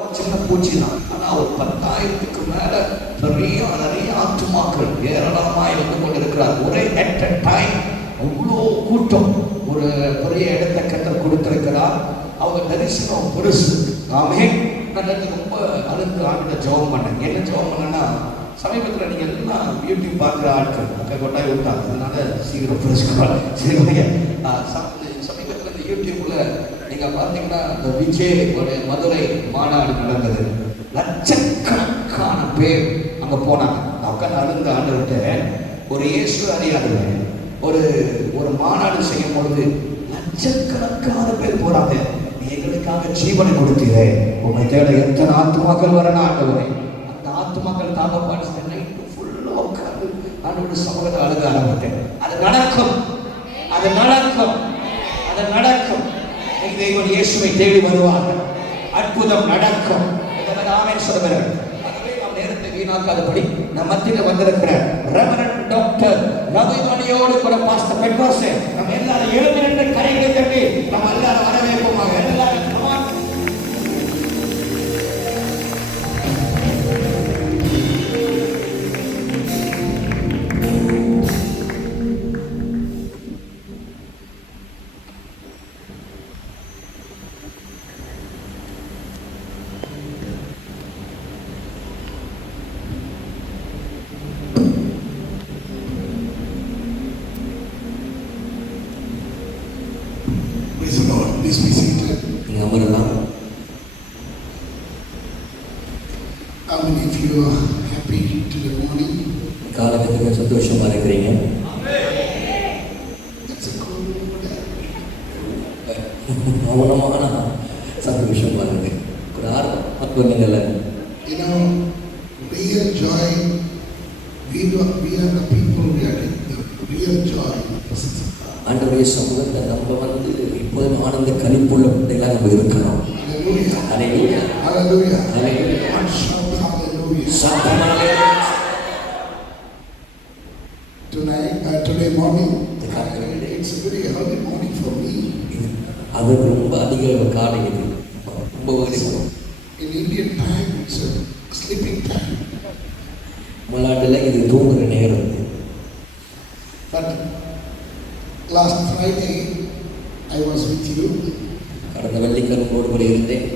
சின்ன பூச்சி தான். ஆனால் ஒரு 10,000க்கு மேல நிறைய ஆத்துமாக்கள் ஏராளமாக இருந்து கொண்டிருக்கிறார். ஒரே அட் அ டைம் அவ்வளோ கூட்டம். ஒரு பெரிய இடத்தை கத்தர் கொடுத்திருக்கிறார். அவங்க தரிசனம் பெருசு. ஆமே. நான் ரொம்ப அழுந்து ஆண்டு ஜெபம் பண்ணேன். என்ன ஜெபம் பண்ணேன்னா, சமீபத்தில் நீங்கள் எல்லாம் யூடியூப் பார்க்குற ஆட்கள் அக்கா கொட்டாய் விட்டாங்க, அதனால சீக்கிரம் பெருசுக்குவாங்க. சரி, சமீபத்தில் இந்த யூடியூப்ல நீங்கள் பார்த்தீங்கன்னா இந்த விஜய் மதுரை மாநாடு நடந்தது. லட்சக்கணக்கான பேர் அங்கே போனாங்க. உட்காந்து அழுந்த ஆண்டுகிட்ட ஒரு இயேசு அறியாதுங்க ஒரு மாநாடு செய்யும் பொழுது லட்சக்கணக்கான பேர் போறாங்க. எங்களுக்காக ஜீவனை கொடுத்தீரே, உங்களை தேட எத்தனை ஆத்துமாக்கள் வரணும் ஆண்டவரே. அந்த ஆத்துமாக்கள் தாங்க பாட்டு நைட்டு ஃபுல்லா உட்காந்து ஆண்டோட சமூகத்தை அழுக ஆரம்பிட்டேன். அது நடக்கும், அது நடக்கும், அது நடக்கும். தெய்வம் இயேசுவை தேடி வருவார்கள். அற்புதம் நடக்கும். ஆமென் சொல்லுகிறேன். அதுவே நாம் நேரத்தை வீணாக்காதபடி நம் மத்தியில் வந்திருக்கிற ரெவரண்ட் டாக்டர் ரவிமணியோடு கூட பாஸ்டர் பெட்ரோஸ் நம்ம எல்லாரும் எழுந்து நின்று கைகளை தட்டி நம்ம எல்லாரும் வரவேற்போமாக. எல்லாரும் Please be seated. How many of you are happy today morning? காலையில் சந்தோஷமா இருக்கிறீங்க? That's a cool word. மௌனமான சந்தோஷமா இருக்கு. ஒரு ஆர்வம் பண்ணுங்கல்ல. You know, real joy. We are the people who are the real joy in the presence of God. ஆண்டவருடைய சமூகத்தை நம்ம இப்போதும் ஆனந்த கனிப்புள்ள பிள்ளைகளாக நம்ம இருக்கணும். Hallelujah. Hallelujah. Hallelujah. Hallelujah. Today morning, it's a very early morning for me. அது ரொம்ப அதிக காலை இது. In Indian time, it's a sleeping time. மலாட்டில் இது தூங்குற நேரம். But last Friday, I was with you. கடந்த வெள்ளிக்கிழமையோடு கூட இருந்தேன்.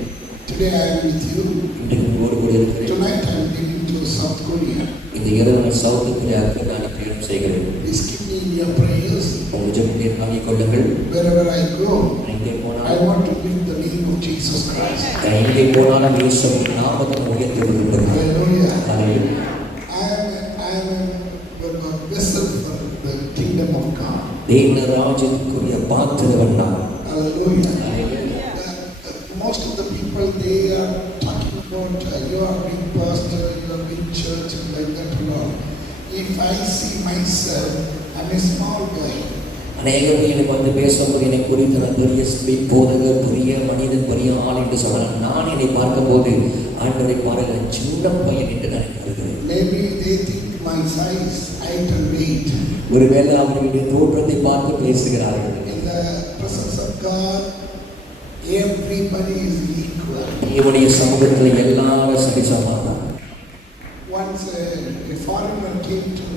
Today I am with you. இன்றைக்கு உங்களோடு கூட இருக்கிறேன். Tonight I am going to South Korea. இந்த இரவு நான் சவுத் கொரியாவுக்கு நான் பயணம் செய்கிறேன். Please keep me in your prayers. உங்கள் ஜெபத்தை தாங்கிக் கொள்ளுங்கள். Wherever I go, எங்கே போனாலும் I want to bring the name of Jesus Christ. எங்கே போனாலும் இயேசுவின் நாமத்தை உயர்த்தி விடுகிறேன். Hallelujah. Hallelujah. I am a vessel for the kingdom of God. தேவ ராஜ்யத்துக்குரிய பாத்திரவன் நான். Hallelujah. Most of the people, they are talking about you are big pastor, you are big church and like that and all. If I see myself, I'm a small guy. அநேகர் எனக்கு பேசும்போது என்னை குறித்து நான் பெரிய போதகர், பெரிய மனிதன், பெரிய ஆள் என்று சொன்னால், நான் என்னை பார்க்கும்போது ஆண்டவரை பாருங்க சின்ன பையன் என்று நான் கருதுகிறேன். Maybe they think my size, height and weight. ஒருவேளை அவர்களுடைய தோற்றத்தை பார்த்து பேசுகிறார்கள். In the presence of God, everybody is equal. தேவனுடைய சமூகத்தில் எல்லாரும் சரிசமமாக. Once a foreigner came to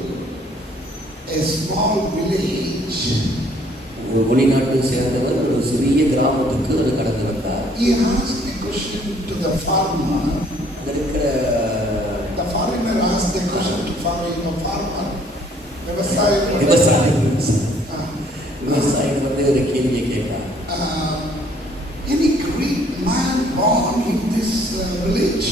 a small village. ஒரு வெளிநாட்டை சேர்ந்தவர் ஒரு சிறிய கிராமத்துக்கு ஒரு கடந்து வந்தார். He asked a question to the farmer. The foreigner asked the question to farmer. விவசாயி ஒரு கேள்வியை கேட்டார். Any great man born in this village?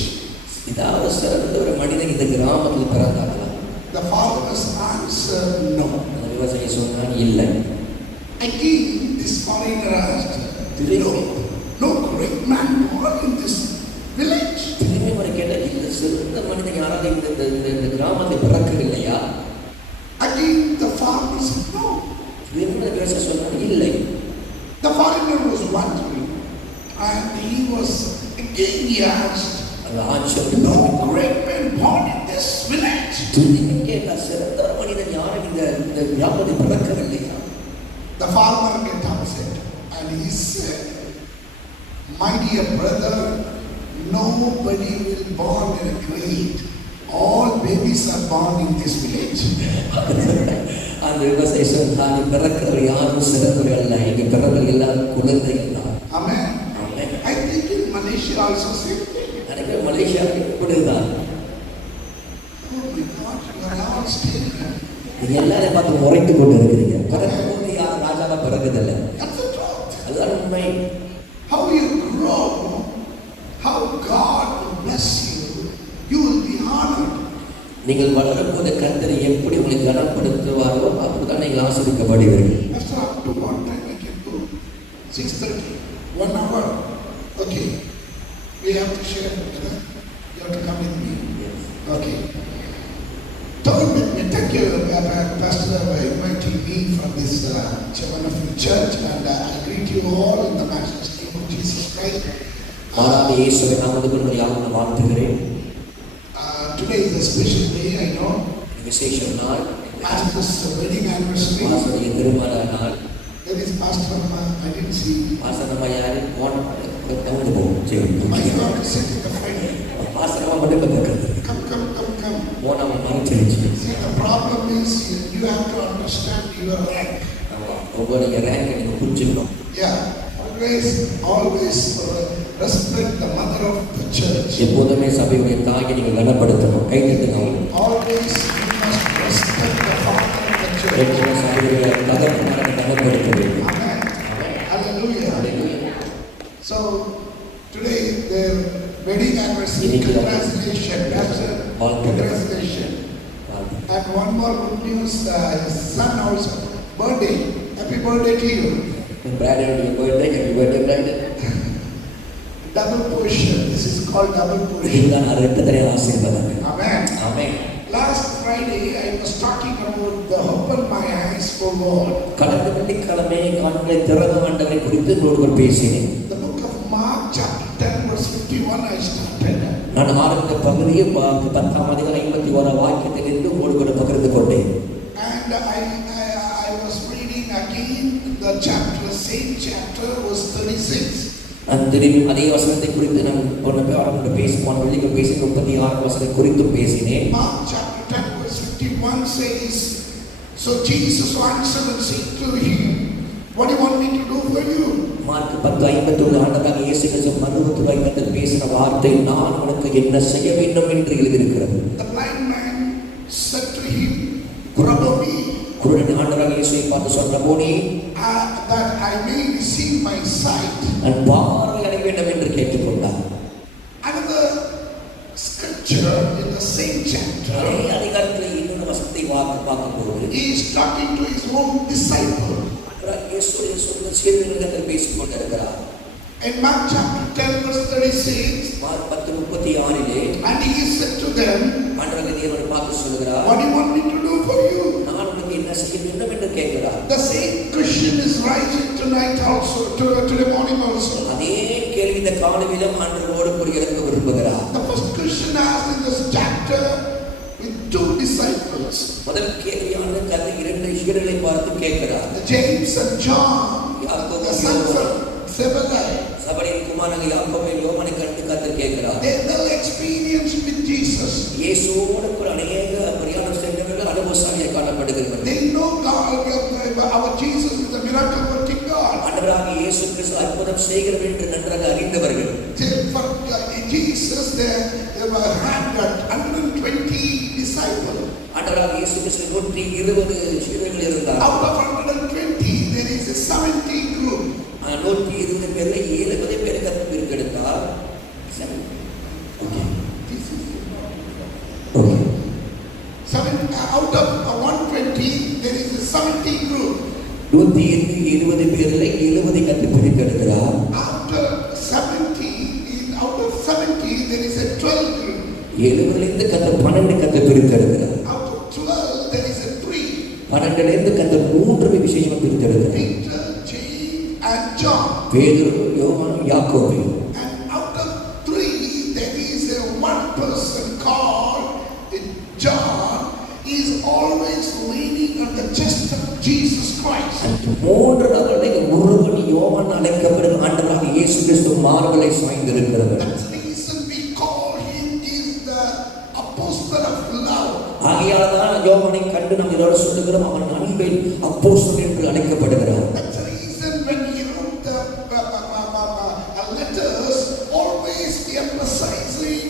இதாவது சிறந்த ஒரு மனிதன் இந்த கிராமத்தில் பிறந்தார்களா? The farmer's answer, no. அந்த விவசாயி சொன்னான் இல்லை. Again this foreigner asked, no great man born in this village. திரும்பி முறை கேட்டால் இந்த சிறந்த மனிதன் யாராவது இந்த கிராமத்தில் பிறக்கவில்லையா? Again the farmer said, no. திரும்பி விவசாயி சொன்னான் இல்லை. The foreigner was wondering, and he asked, no great man born in this village. சிறந்த மனிதன் யாரும் இந்த கிராமத்தில் பிறக்கவில்லையா? The farmer get upset and he said, My dear brother, nobody will born in a crate. All babies are born in this village. அந்த விவசாயி சொன்னார், பிறக்கிறவர் யாரும் சிறந்தவர் அல்ல, இங்க பிறந்தவர் எல்லாரும் குழந்தைகள் தான். Amen. Amen. I think in Malaysia also same thing. நினைக்கிறேன் மலேசியாவில் இப்படிதான். Oh my God, you are all still. நீங்க எல்லாரையும் பார்த்து முறைத்து கொண்டு இருக்கிறீங்க. பிறக்கும் போது யாரும் ராஜாவா பிறகுதில்லை. That's the truth. அதுதான் உண்மை. How you grow, how God will bless you, you will be honored. நீங்கள் வளரும் போது கர்த்தர் எப்படி உங்களை கனப்படுத்துவாரோ அப்படிதான் நீங்கள் ஆசீர்வதிக்கப்படுவீர்கள். Pastor, up to what time I can go? 6:30, 1 hour. Okay, we have to share together. You have to come with me. Okay. Turn with me. Thank you, Pastor, for inviting me from this wonderful church, and I greet you all in the matchless name of Jesus Christ. மாறாத இயேசுவின் நாமத்தில் உங்களை யாரும் வாழ்த்துகிறேன். Today is a special day, I know. விசேஷ நாள். Pastor's wedding anniversary. பாஸ்டருடைய திருமண நாள். There is Pastor Amma, I didn't see. Pastor நம்ம யாரும் தவறு போகும். சரி. My God is sitting in the front. Pastor நம்ம மட்டும் பக்கத்துல. Come. போனா அவன் மறைச்சிருச்சு. See, the problem is you have to understand your rank. ஒவ்வொரு ரேங்க் நீங்க புரிஞ்சுக்கணும். Yeah, always respect the mother of the church. எப்போதுமே சபையுடைய தாயை நீங்கள் கனப்படுத்தணும். கை தட்டுங்க அவங்களுக்கு. Always you must respect the father of the church. எப்போதுமே சபையுடைய தகப்பனாரை கனப்படுத்த வேண்டும். Amen. Hallelujah. Hallelujah. So today their wedding anniversary. Congratulations, Pastor. Congratulations. And one more good news, his son also birthday. Happy birthday to you. பிராடனுடைய birthday, happy birthday Braden. Double portion. This is called double portion. இதுதான் இரண்டு தடவை ஆசீர்வாதம். Amen. Amen. Last Friday I was talking about the open my eyes for God. கடந்த வெள்ளிக்கிழமை கண்களை திறந்த ஆண்டவரை குறித்து உங்களோடு பேசினேன். The book of Mark chapter 10 verse 51 I started. நான் ஆரம்ப பகுதியை 10ஆம் அதிகாரம் 51 வாக்கியத்திலிருந்து உங்களோடு பகிர்ந்து கொண்டேன். And I was reading again the chapter, same chapter was 36. நான் திரும்பி அதே வசனத்தை குறித்து நான் போன பேசினேன். வெள்ளிக்கு பேசி 36 வசனம் குறித்து பேசினேன். Mark chapter 10 verse 51 says, so Jesus answered and said to him, what do you want me to do for you? Mark 10:51 ஆண்டவராக இயேசு கிறிஸ்து மறுரூபத்துடன் கர்த்தர் பேசின வார்த்தை, நான் உனக்கு என்ன செய்ய வேண்டும் என்று எழுதியிருக்கிறது. The blind man said to him, follow me. குருடன் ஆண்டவராக இயேசுவை பார்த்து சொன்னபோது, that I may receive my sight. நான் பார்வை அடைய வேண்டும் என்று கேட்டுக்கொண்டார். Another scripture in the same chapter. அதே அதிகாரத்தில் இன்னொரு வசனத்தை பார்க்கும்போது, He is talking to his own disciple. ஆண்டவராக இயேசுவை சொன்ன சீடர்களிடத்தில் பேசிக் கொண்டிருக்கிறார். In Mark chapter 10 verse 36, mark 10:36 and he said to them, ஆண்டவராக தேவனை பார்த்து சொல்கிறார், what do you want me to do for you? நான் உனக்கு என்ன செய்ய வேண்டும் என்று கேட்கிறார். The same question is rising tonight also, today morning also. அதே கேள்வி இந்த காலையிலும் ஆண்டவரோடு புரியறதுக்கு விரும்புகிறார். The first question asked in this chapter with two disciples, முதல் கேள்வியான கதை இரண்டு சீடர்களை பார்த்து கேட்கிறார். James and John, the sons of Zebedee. சபடியின் குமாரனாகிய யாக்கோபை யோவானை கண்டு கர்த்தர் கேட்கிறார். They well experienced with Jesus. இயேசுவோடு கூட அநேக பிரயாணம் செய்தவர்கள் அனுபவசாலியாக காணப்படுகிறார்கள். They know God, our Jesus is a miracle working God. ஆண்டவராகிய இயேசு கிறிஸ்து அற்புதம் செய்கிறவர் என்று நன்றாக அறிந்தவர்கள். For Jesus there were 120 disciples. ஆண்டவராகிய இயேசு கிறிஸ்து 120 சீடர்கள் இருந்தார். Out of 120 there is a 70 group. 120 பேர்ல 70 பேர் கர்த்தர் பிரித்தெடுத்தார். Out of 120 there is a 70 group. 120 பேர்ல 70 கர்த்தர் பிரித்தெடுக்கிறார். Out of 70 there is a 12 group. 70லிருந்து கர்த்தர் 12 கர்த்தர் பிரித்தெடுக்கிறார். Out of 12 there is a 3. 12லிருந்து கர்த்தர் 3 விசேஷமா பிரித்தெடுக்கிறார். Peter, James and John. பேதுரு, யோவான், யாக்கோபு. And out of 3 there is a one person called John. He is always leaning on the chest of Jesus Christ. மூன்று நபர்களை ஒருவன் யோவான் அழைக்கப்படுகிற ஆண்டவராகிய இயேசு கிறிஸ்து மார்பலை சாய்ந்திருக்கிறவர். That's the reason ஆகையால்தான் யோவானை கண்டு நாம் இதோட சொல்லுகிறோம், அவன் அன்பில் அப்போஸ்தலன் என்று அழைக்கப்படுகிறார். That's the reason when he wrote the letters, always emphasizing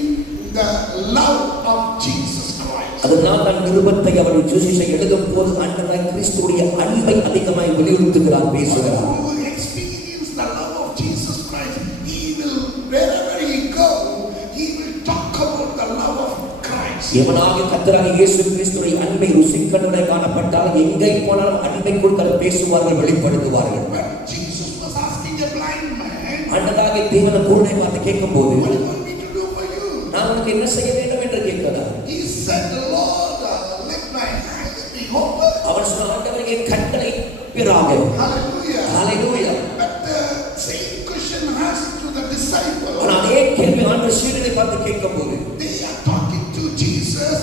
the love of Jesus Christ. அதனால் தான் நிருபத்தை அவர் ஜோசிஷை எழுதும் போது ஆண்டவராய் கிறிஸ்துவுடைய அன்பை அதிகமாய் வலியுறுத்துகிறார், பேசுகிறார். Who will experience the love of Jesus Christ, he will, wherever he go, he will talk about the love of Christ. எவனாக கர்த்தராகிய இயேசு கிறிஸ்துவை அன்பை ருசிக்கண்டதை காணப்பட்டால் எங்கே போனாலும் அன்பை குறித்து பேசுவார்கள், வெளிப்படுத்துவார்கள். When Jesus was asking a blind man, ஆண்டவராக தேவனை பூர்ணை பார்த்து கேட்கும்போது, what do you want me to do for you? நான் உனக்கு என்ன செய்ய வேண்டும் என்று கேட்கிறார். He said, Lord, let my eyes be open. அவர் சொன்ன, ஆண்டவரே என் கண்களை திறப்பிராக. Hallelujah. Hallelujah. But the same question asked to the disciples. ஆனால் அதே கேள்வி ஆண்டவர் சீடரை பார்த்து கேட்கும்போது, They are talking to Jesus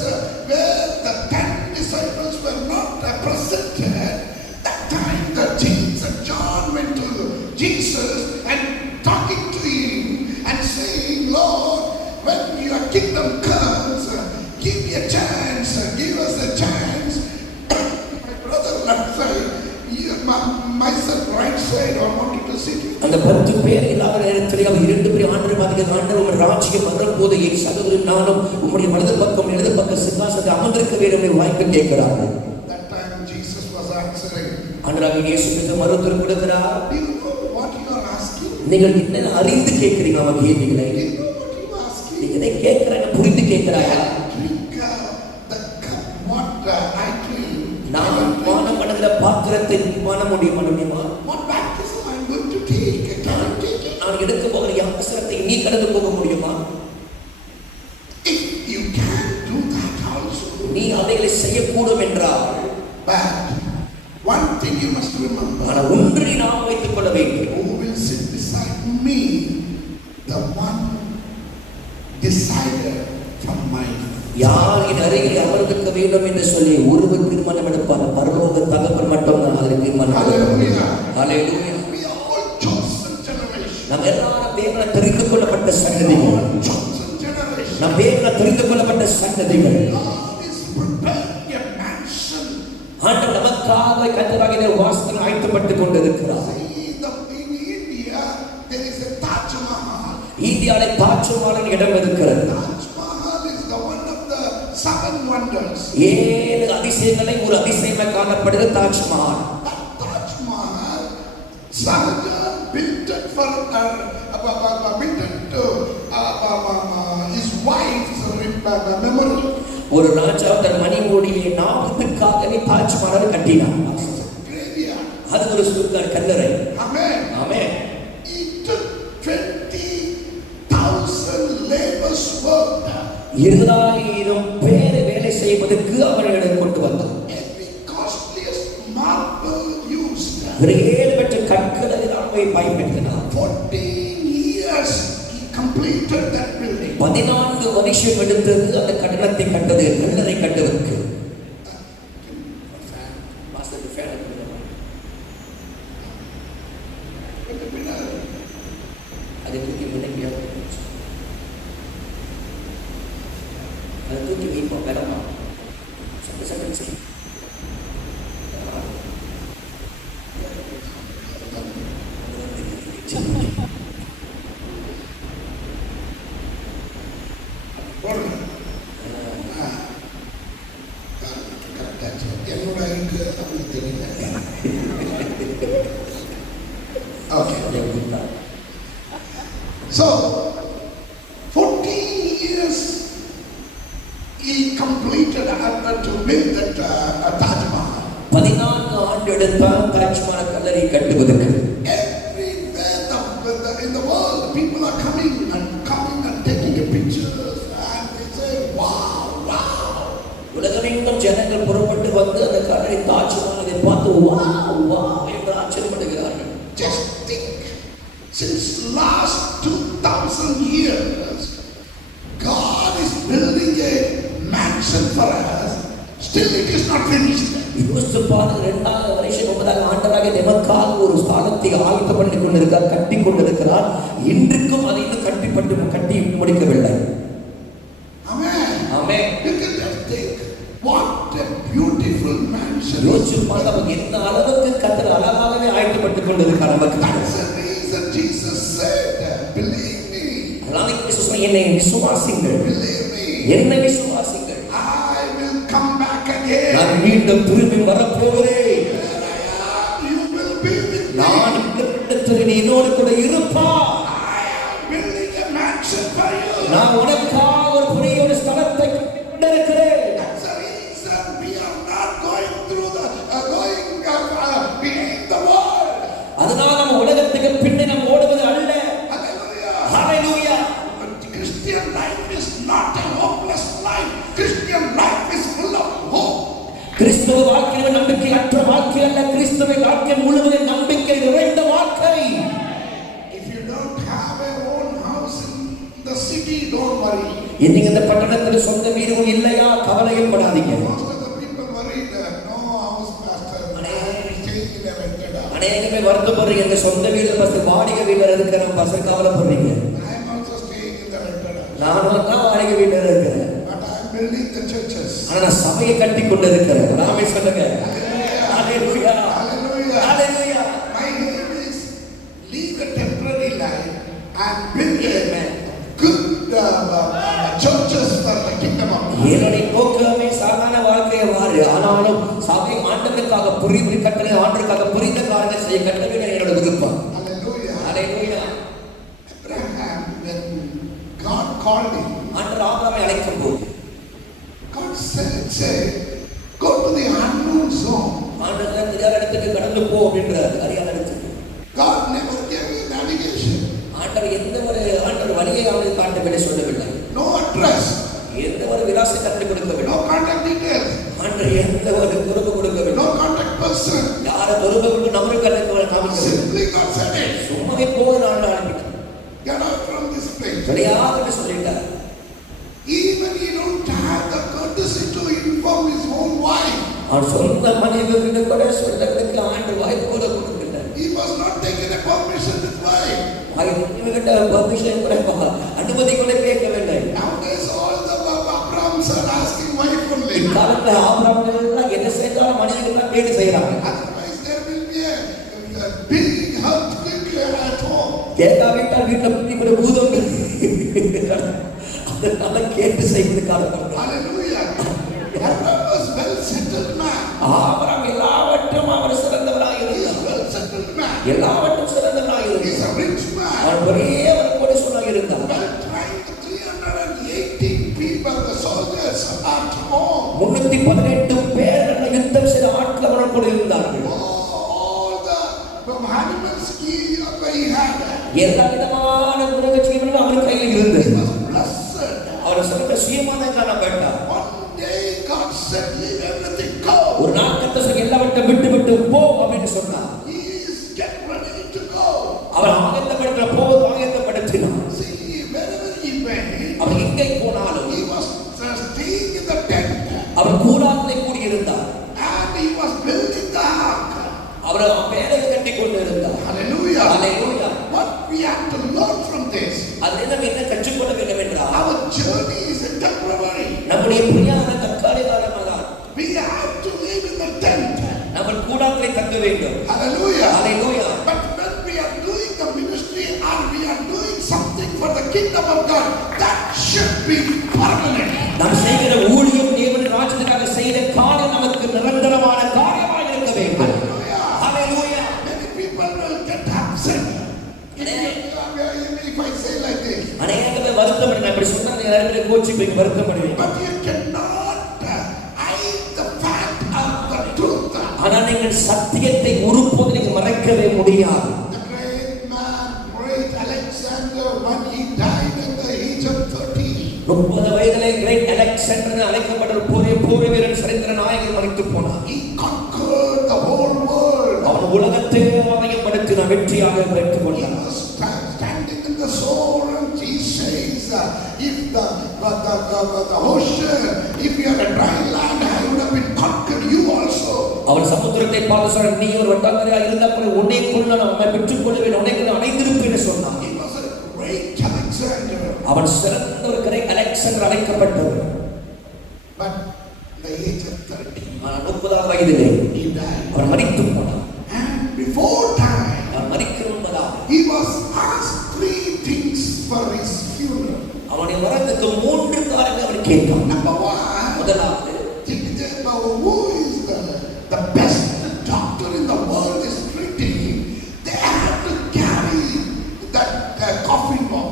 where the 10 disciples were not presented. That time the James and John went to Jesus and talking to him and saying, Lord, when your kingdom comes, give me a chance, give us a chance. My brother left side, myself right side, I wanted to sit with you. அந்த 10 பேர் இல்லாத நேரத்தில் அவர் 2 பேர் ஆண்டவரை பார்த்து, ஆண்டவர் உம்முடைய ராஜ்யம் வரும்போது என் சகோதரன் நானும் உம்முடைய வலது பக்கம் இடது பக்கம் சிங்காசனத்தில் அமர்ந்திருக்க வேண்டும் என்று வாய்ப்பு கேட்கிறார்கள். That time Jesus was answering. ஆண்டவராகிய இயேசு கிறிஸ்து மறுத்துரை கொடுக்கிறார். Do you know what you are asking? நீங்கள் என்ன அறிந்து கேட்கிறீங்க அவன் கேள்விகளை? Do you know what you are asking? நீங்க இதை கேட்கிறாங்க, புரிந்து கேட்கிறாயா? Drink the cup what I drink. நான் பானம் பண்ணுகிற பாத்திரத்தை பான முடியுமா? What baptism I am going to take? Can I take it? நான் எடுக்க போகிற அவசரத்தை நீ கடந்து போக முடியுமா? If you can do that also. நீ அதைகளை செய்யக்கூடும் என்றால், But one thing you must remember. ஆனால் ஒன்றை நாம் வைத்துக் கொள்ள வேண்டும். Who will sit beside me? The one decided from my யார் என் அருகில் அமர்ந்திருக்க வேண்டும் என்று சொல்லி ஒருவர் தீர்மானம் எடுப்பார். பரலோக தகப்பன் மட்டும்தான் அதில் தீர்மானம் எடுப்பார். ஹல்லேலூயா. We are all chosen generation. நாம் எல்லாரும் தேவனால் தெரிந்து கொள்ளப்பட்ட சந்ததிகள். Chosen generation. நாம் தேவனால் தெரிந்து கொள்ளப்பட்ட சந்ததிகள். God is preparing a mansion. ஆண்டவர் நமக்காக கர்த்தராகிய வாசல் ஆயத்தப்பட்டுக் கொண்டிருக்கிறார். In India, there is a Taj Mahal. இந்தியாவிலே தாஜ்மஹாலின் இடம் இருக்கிறது. Taj Mahal is the one of the 7 wonders. 7 அதிசயங்களை ஒரு அதிசயமாக காணப்படுகிற Taj Mahal. That Taj Mahal, Shahjahan built it for his wife's memory. ஒரு ராஜா தன் மனைவியுடைய ஞாபகத்துக்காகவே தாஜ்மஹாலை கட்டினார். Graveyard. அது ஒரு சுருக்கார் கல்லறை. Amen. Amen. It took 20,000 labors work. 20,000 பேர் வேலை செய்வதற்கு அவர்களை கொண்டு வந்தார். Every costliest marble used. விலையேறப்பட்ட கற்களை அவரை பயன்படுத்தினார். 14 years he completed that building. 14 வருஷம் எடுத்தது அந்த கட்டடத்தை கட்டது, கல்லறை கட்டுவதற்கு. அது தூக்கி முன்னைக்கு அது தூக்கி வைப்போம் வேறமா சட்ட சட்டம் செய்யும். என்னோட இருக்கு அப்படின்னு தெரியல. Okay. So, 14 years he completed to build that Taj Mahal. 14 ஆண்டு எடுத்தால் தாஜ்மஹால் கல்லறை கட்டுவதற்கு. Everywhere in the world, people are coming and taking pictures and they say, wow, wow. உலகமெங்கும் ஜனங்கள் புறப்பட்டு வந்து அந்த கல்லறை தாஜ்மஹாலை பார்த்து வாவ் வாவ் என்று ஆச்சரியப்படுகிறார்கள். Just think, since last 2,000 years, God is building a mansion for us. Still, it is not finished. யோசித்து பாருங்க, 2000 வருஷம் முன்பதாக ஆண்டவராகிய நமக்காக ஒரு ஸ்தானத்தை ஆயத்தம் பண்ணி கொண்டிருக்கிறார், கட்டி கொண்டிருக்கிறார். இன்றைக்கும் அதை இன்னும் கட்டி முடிக்கவில்லை. Amen. Amen. You can just think, what mansion. யோசிச்சு பார்த்தா அவங்க என்ன அளவுக்கு கர்த்தர் அழகாகவே ஆயத்தப்பட்டுக் கொண்டிருக்கார் நமக்கு. That's the reason Jesus said, believe me. அதனால இயேசு சொன்னார், என்னை விசுவாசிங்கள், Believe me. என்னை விசுவாசிங்கள், I will come back again. நான் மீண்டும் திரும்பி வரப்போகிறேன், Where I am, you will be with me. நான் இடத்தில் நீ என்னோடு கூட இருப்பாய், I am building a mansion for you. நான் உனக்காக ஒரு புதிய ஒரு ஸ்தலத்தை கொண்டிருக்கிறேன். That's the reason we are not going through the behind the wall. அதனால நம்ம உலகத்துக்கு பின்னே நம்ம ஓடுவது அல்ல. Hallelujah. Hallelujah. But Christian life is not a hopeless life. Christian life is full of hope. கிறிஸ்தவ வாழ்க்கை நம்பிக்கை அற்ற வாழ்க்கை அல்ல. கிறிஸ்தவ வாழ்க்கை முழுவதும் நம்பிக்கை நிறைந்த வாழ்க்கை. If you don't have a own house in the city, don't worry. நீங்க இந்த பட்டணத்தில் சொந்த வீடு இல்லையா, கவலையும் படாதீங்க. Most of the people worried, no house, pastor. Staying in a rented house. அநேகமே வருத்தப்படுறீங்க, எங்க சொந்த வீடு பஸ் வாடகை வீட்டுல இருக்கிற பஸ் கவலைப்படுறீங்க. I am also staying in the rented house. நானும் தான் வாடகை வீட்டுல இருக்கிறேன். But I am building the churches. ஆனா நான் சபையை கட்டி கொண்டு இருக்கிறேன். ராமே சொல்லுங்க. ஹalleluya. Hallelujah. Hallelujah. My aim is leave a temporary life and build a good churches for the kingdom of God. என்னுடைய நோக்கமே சாதாரண வாழ்க்கையை வாழ, ஆனாலும் சபை ஆண்டவருக்காக புரிந்து கட்டளை ஆண்டவருக்காக புரிந்த காரியங்களை செய்ய கட்ட வேண்டும் என்னோட விருப்பம். Hallelujah. Hallelujah. Abraham, when God called him, ஆண்டவர் ஆபிரகாமை அழைக்கும் போது God said, go to the unknown zone. ஆண்டவர் தெரியாத இடத்துக்கு கடந்து போ அப்படின்றார். அறியாத இடத்துக்கு. God never gave you navigation. ஆண்டவர் எந்த ஒரு ஆண்டவர் வழியை அவனுக்கு காட்டவில்லை, சொல்லவில்லை. No address. எந்த ஒரு விலாசத்தை கண்டு கொடுக்கவில்லை. No contact details. ஆண்டவர் எந்த ஒரு தொடர்பு கொடுக்கவில்லை. No contact person. யார தொடர்பு கொண்டு நம்பர் கணக்கு காமிக்கவில்லை. Simply God said it. சும்மாவே போகிற ஆண்டு அனுப்பிட்டார். Get out from this place. கிடையாதுன்னு சொல்லிட்டார். Even he don't have the courtesy to inform his own wife. அவர் சொந்த மனைவியிட கூட சொல்றதுக்கு ஆண்டவர் வாய்ப்பு கூட கொடுக்கிறார். He was not taking a permission with wife. இவங்கிட்ட பர்மிஷன் கூட அனுமதி கூட கேட்கவில்லை. Nowadays all the Abrahams are asking wife only. இக்காலத்துல ஆபிரகாம் எல்லாம் என்ன செய்தாலும் மனைவிகள் கேட்டு செய்யறாங்க. Otherwise there will be a big earthquake at home. கேட்காவிட்டால் வீட்டில் புள்ளி கூட பூதம் அதனால கேட்டு செய்வது காலப்படும். Hallelujah. Abraham was well settled man. Abraham எல்லாவற்றும் அவர் சிறந்தவராக He is இருந்தார். well settled man. எல்லாவற்றும் சிறந்தவராக He is இருந்தார். a rich man. அவர் ஒரே ஒரு கோடீஸ்வரனாக இருந்தார். Well trained 318 people, the soldiers at home. 318 பேர் யுத்தம் செய்த ஆட்கள் அவரோடு இருந்தார்கள். All the animals he had. எல்லா விதமான மிருக ஜீவன்களும் அவர் கையில் இருந்தது. He was blessed. அவர் சொல்ற சுயமான காணப்பட்டார். One day God said, leave everything, go. ஒரு நாள் கர்த்தர் சொன்னார், எல்லாவற்றையும் விட்டு விட்டு போ அப்படின்னு சொன்னார். He is get ready to go. Our ஆயத்தப்படுத்த ஆயத்தப்படுத்தினார். See, wherever he went, அவர் எங்கே போனாலும் he was staying in the tent. அவர் கூடாரத்திலே கூடியிருந்தார். And he was building the ark. அவர் மேடையை கட்டி கொண்டு இருந்தார். Hallelujah. Hallelujah. What we have to learn from this, அதில் நம்ம என்ன கற்றுக்கொள்ள வேண்டும் என்றால், our journey is a temporary. நம்முடைய பிரயாணம் தற்காலிகமானது. We have to live in the tent. நம்ம கூடாரத்திலே தங்க வேண்டும். Hallelujah. Hallelujah. But when we are doing the ministry and we are doing something for the kingdom of God, that should be permanent. நாம் செய்கிற ஊழியம் தேவனுடைய ராஜ்யத்துக்காக செய்த காரியம் நமக்கு நிரந்தரமான காரியமாக இருக்க வேண்டும். ஹalleluya. Many people will get upset if I say like this. அநேகமே வருத்தப்படுங்க. அப்படி சொன்னா எல்லாரும் பேர் கோச்சி போய் வருத்தப்படுவீங்க. But you cannot hide the fact of the truth. ஆனால் நீங்கள் சத்தியத்தை ஒருபோது நீங்க மறைக்கவே முடியாது. The great man, great Alexander, when he died in the age of 30. 30 வயதிலே கிரேட் அலெக்சாண்டர் அழைக்கப்பட்ட போர் வீரன் சரித்திர நாயகன் மரித்து போனார். He conquered the whole world. அவன் உலகத்தையே வதையப்படுத்தின வெற்றியாக பெற்றுக் He கொண்டார். was standing in the shore and he says, if the ocean, if you are a dry land, I would have been conquered you also. அவன் சமுத்திரத்தை பார்த்து சொன்னான், நீ ஒரு வட்டாந்தரையா இருந்தா கூட உன்னை கொண்டு நான் உன்னை பெற்றுக் கொள்வேன், உன்னை கொண்டு அடைந்திருப்பேன் சொன்னான். He was a great Alexander. அவன் சிறந்த ஒரு கிரேட் அலெக்சாண்டர் அழைக்கப்பட்டவர். But the age of 30, 30வது வயதிலே he died. அவன் மரித்து போனான். And before time, அவன் மரிக்க முன்பதாக he was asked 3 things for his funeral. அவனுடைய மரணத்துக்கு 3 காரியங்கள் அவன் கேட்டான். Number 1, முதலாவது, who is the best doctor in the world is treating him. They have to carry that coffin box.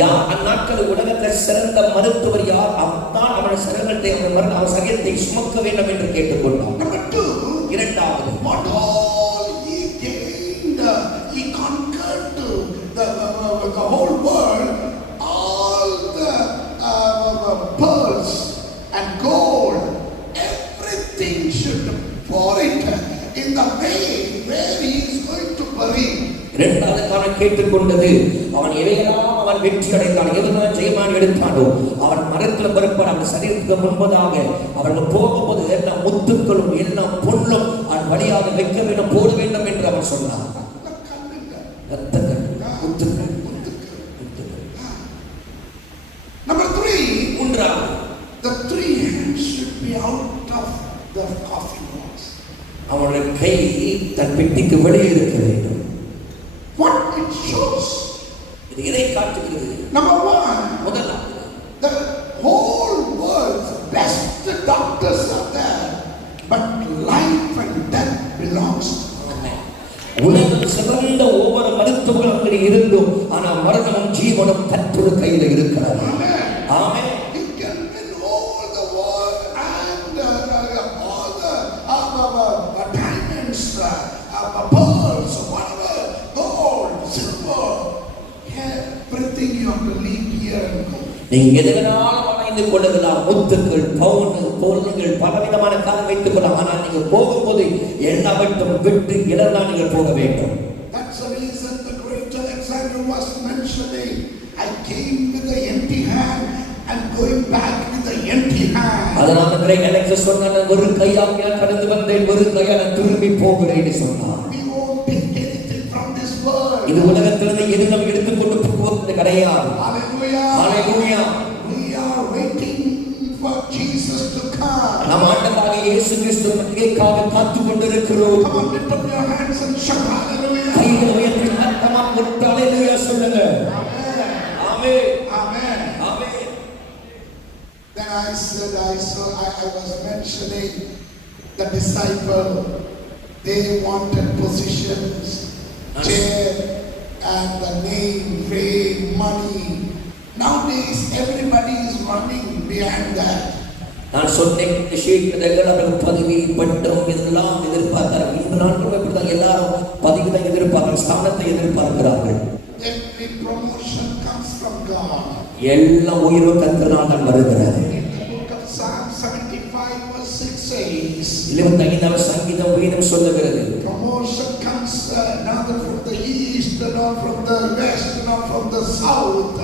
யார் அந்நாட்களில் உலகத்தில் சிறந்த மருத்துவர் யார், அவன்தான் அவன் சரீரத்தை அவன் சரீரத்தை சுமக்க வேண்டும் என்று கேட்டுக்கொண்டான். Number 2, இரண்டாவது, what all he gained, he conquered to the whole world, all the pearls and gold, everything should pour it in the way where he is going to bury. இரண்டாவது காரணம் கேட்டுக்கொண்டது, அவன் எவையெல்லாம் அவன் வெற்றி அடைந்தான், எதெல்லாம் ஜெயமான் எடுத்தானோ அவன் மரத்தில் பிறப்பான். அவன் சரீரத்துக்கு முன்பதாக அவன் போகும்போது எல்லா முத்துக்களும் எல்லா பொருளும் அவன் வழியாக வைக்க வேண்டும், போட வேண்டும் என்று அவன் சொன்னான். ரத்தங்கள், முத்துக்கள், முத்துக்கள். Number 3, மூன்றாவது, the 3 hands should be out of the coffin box. அவனுடைய கை தன் பெட்டிக்கு வெளியே இருக்க வேண்டும். What it shows? இது எதை காட்டுகிறது? Number 1, முதலாவது, the whole world's best doctors are there, but life and death belongs to God. உலகம் சிறந்த ஒவ்வொரு மருத்துவர்களும் அங்கே இருந்தும் ஆனால் மரணமும் ஜீவனும் கர்த்தருடைய கையில் இருக்கிறது. Amen. Amen. You can win all the world and all the diamonds, pearls, whatever, gold, silver, everything you have to leave here and go. நீங்க எதனாலும் அடைந்து கொள்ளலாம், முத்துக்கள், பவுன், பொருள்கள், பலவிதமான காரணம் வைத்துக் கொள்ளலாம். ஆனால் நீங்கள் போகும்போது எல்லாவற்றும் விட்டு இடம்தான் நீங்கள் போக வேண்டும். That's the reason the great Alexander was mentioning, I came with the empty hand and going back with the empty hand. அதனால கிரேட் அலெக்ஸ் சொன்னான், ஒரு கையால் நான் கடந்து வந்தேன், ஒரு கையால் நான் திரும்பி போகிறேன்னு சொன்னான். We won't take anything from this world. இது உலகத்திலிருந்து எதுவும் எடுத்துக்கொண்டு போவது கிடையாது. Hallelujah. Hallelujah. We are waiting for Jesus to come. நம் ஆண்டவராகிய இயேசு கிறிஸ்து வருகைக்காக காத்துக் கொண்டிருக்கிறோம். Come on, lift up your hands and shout hallelujah. கைகளை உயர்த்தி சத்தமா போட்டு ஹalleluya சொல்லுங்க. Amen. Amen. Amen. Amen. Then I said, I was mentioning the disciple, they wanted positions, chair, and the name, fame, money. Nowadays, everybody is running behind that. நான் சொன்னேன் விஷயங்கள் அவர்கள் பதவி பட்டம் இதெல்லாம் எதிர்பார்க்கிறார்கள். இந்த நாட்கள் எப்படிதான் எல்லாரும் பதவியை எதிர்பார்க்கிறார்கள், ஸ்தானத்தை எதிர்பார்க்கிறார்கள். Every promotion comes from God. எல்லா உயிரும் கர்த்தரால் தான் வருகிறது. In the book of Psalm 75 verse 6 says, 25வது சங்கீதம் வேதம் சொல்லுகிறது, promotion comes neither from the east nor from the west nor from the south,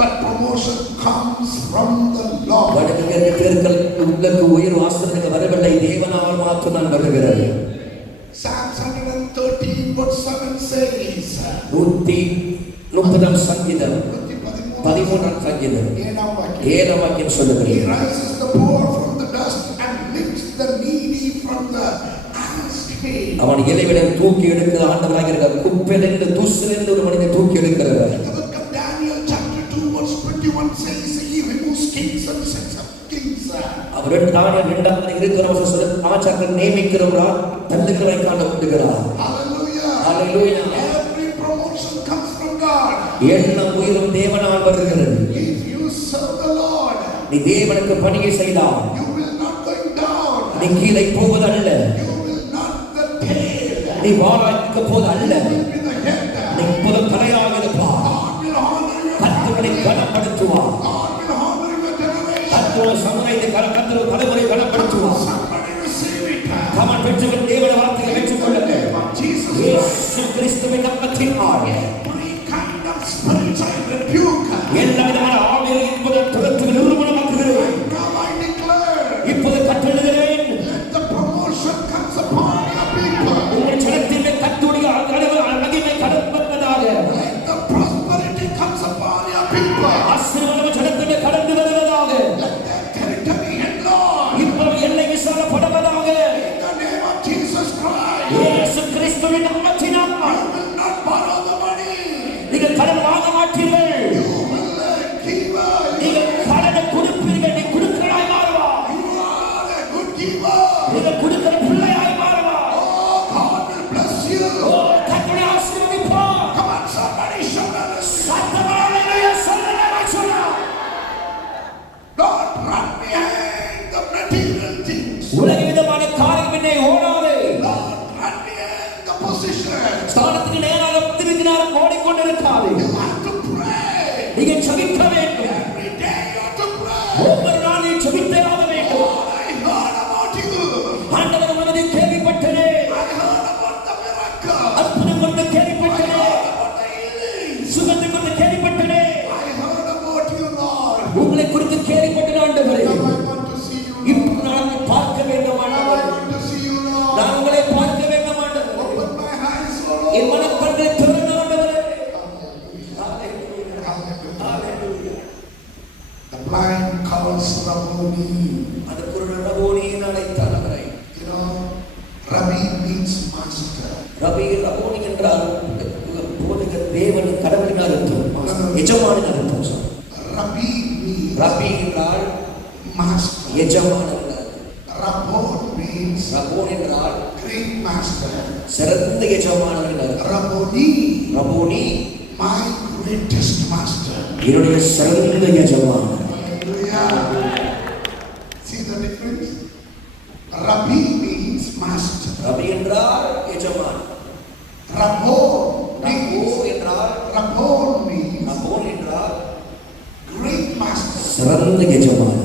but promotion comes from the Lord. வடக்கு கிழக்கு தெற்கில் உள்ளக்கு உயிர் வாசலுக்கு வரவில்லை, தேவனால் மாத்திரம் தான் வருகிறது. Psalm 113 verse 7 says, 130 சங்கீதம் 13 சங்கீதம் 7 வாக்கியம் சொல்லுகிறது, He rises the poor from the dust and lifts the needy from the ash heap. அவன் இலைவிட தூக்கி எடுக்கிற ஆண்டவராக இருக்கிற குப்பையிலிருந்து தூசிலிருந்து ஒரு மனிதனை தூக்கி எடுக்கிறவர். The book of Daniel chapter 2 verse 21 says, He removes kings and sets up kings. அவர் தானியேல் 2வது இருக்கிறவர் சொல்ல ஆச்சாரியர் நியமிக்கிறவரா தள்ளுகிறவரை காண விடுகிறார். Hallelujah. Hallelujah. Every promotion comes from God. எல்லா உயிரும் தேவனால் வருகிறது. If you serve the Lord, நீ தேவனுக்கு பணியை செய்தால் you will not going down. நீ கீழே போவதல்ல, You will not the tail. நீ வாழாய்க்க போவதல்ல, You will be the head. நீ புலம் தலையாக இருப்பார். God will honor your கர்த்தரை கனப்படுத்துவார். God will honor your generation. கர்த்தருடைய சமுதாயத்தை கர்த்தருடைய தலைமுறை கனப்படுத்துவார். Somebody receive it. கமன் பெற்றுக்கொண்டு தேவனுடைய வார்த்தையை பெற்றுக்கொள்ளுங்க. Jesus. இயேசு கிறிஸ்துவின் நாமத்தினால் Every kind of spiritual rebuke. எல்லா விதமான ஆவியை இப்போது துரத்து நிறுவனமாக்குகிறேன். Now I declare, இப்போது கட்டளையிடுகிறேன், let the promotion comes upon your people. உங்கள் ஜனத்திலே கர்த்தருடைய மகிமை கடப்பதாக, Let the prosperity comes upon your people. ஆசீர்வாதம் ஜனத்திலே கடந்து வருவதாக, Let their territory enlarge. இப்போது எல்லை விசாலப்படுவதாக. In the material things. உலக விதமான காரியம் என்னை ஓடாதே. Lord, grant me the position. ஸ்தானத்துக்கு நேராக திரும்பினார் ஓடிக்கொண்டிருக்காதே. You have to pray. நீங்க ஜெபிக்க வேண்டும். Every day you have to pray. ஒவ்வொரு நாளும் ஜெபித்தே ஆக வேண்டும். Lord, I heard about you. ஆண்டவர் உமது கேள்விப்பட்டனே. I heard about the miracle. அற்புதம் கொண்டு I கேள்விப்பட்டனே. heard about the healing. சுகத்தை கொண்டு கேள்விப்பட்டனே. I heard about you, Lord. உங்களை குறித்து கேள்விப்பட்டேன் ஆண்டவரே. Now I want to see you, இப்போ Lord. நான் உங்களை பார்க்க வேண்டும் Now I ஆண்டவரே. want to see you, Lord. நான் உங்களை பார்க்க வேண்டும் ஆண்டவரே. Open my eyes, Lord. என் மனக்கண்ணை திறந்து ஆண்டவரே. Hallelujah. The blind calls Rabboni. அந்த குருடன் ரபோனியை அழைத்தார் அவரை. You know, Rabbi means master. ரபோனி என்றால் போதகர் தேவன் கடவுளின் அர்த்தம். எஜமானின் அர்த்தம் சார். Rabbi means ரபி என்றால் master. எஜமான் என்றால். Rabbon means ரபோன் என்றால் great master. சிறந்த எஜமானன் என்றார். Rabboni, ரபோனி my greatest master. என்னுடைய சிறந்த எஜமானன். Hallelujah. See the difference? Rabbi means master. ரபி என்றால் எஜமான். Rabbon ரபோ means என்றால் ரபோன் என்றால் great master. சிறந்த எஜமானன்.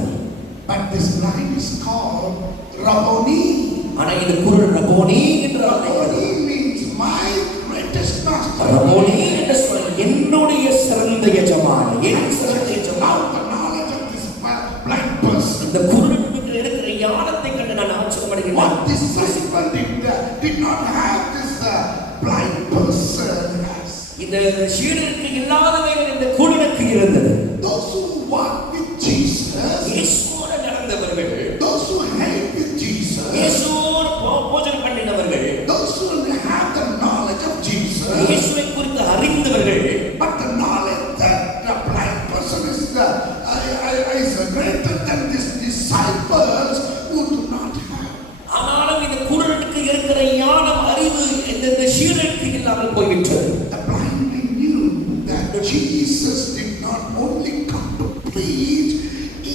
But this blind is called Rabboni. ஆனா இது குருடன் ரபோனி என்றால் Rabboni means my greatest master. ரபோனி என்று சொல் என்னுடைய சிறந்த எஜமானன். என் சிறந்த எஜமான். Now the knowledge of this blind person. இந்த குருடனுக்கு இருக்கிற ஞானத்தை கண்டு நான் ஆச்சரியப்படுகிறேன். What this disciple did not have this blind person has. இந்த சீடனுக்கு இல்லாதவைகள் இந்த குருடனுக்கு இருந்தது. Those who walk with Jesus, இயேசுவோடு நடந்தவர்கள், those who hang with Jesus, இயேசுவோடு போஜனம் பண்ணினவர்கள், those who have the knowledge of Jesus, இயேசுவை குறித்து அறிந்தவர்கள், but the knowledge that the blind person is greater than these disciples who do not have. ஆனாலும் இந்த குருடனுக்கு இருக்கிற ஞானம் அறிவு இந்த சீடனுக்கு இல்லாமல் போய்விட்டது. The blind knew that Jesus did not only come to preach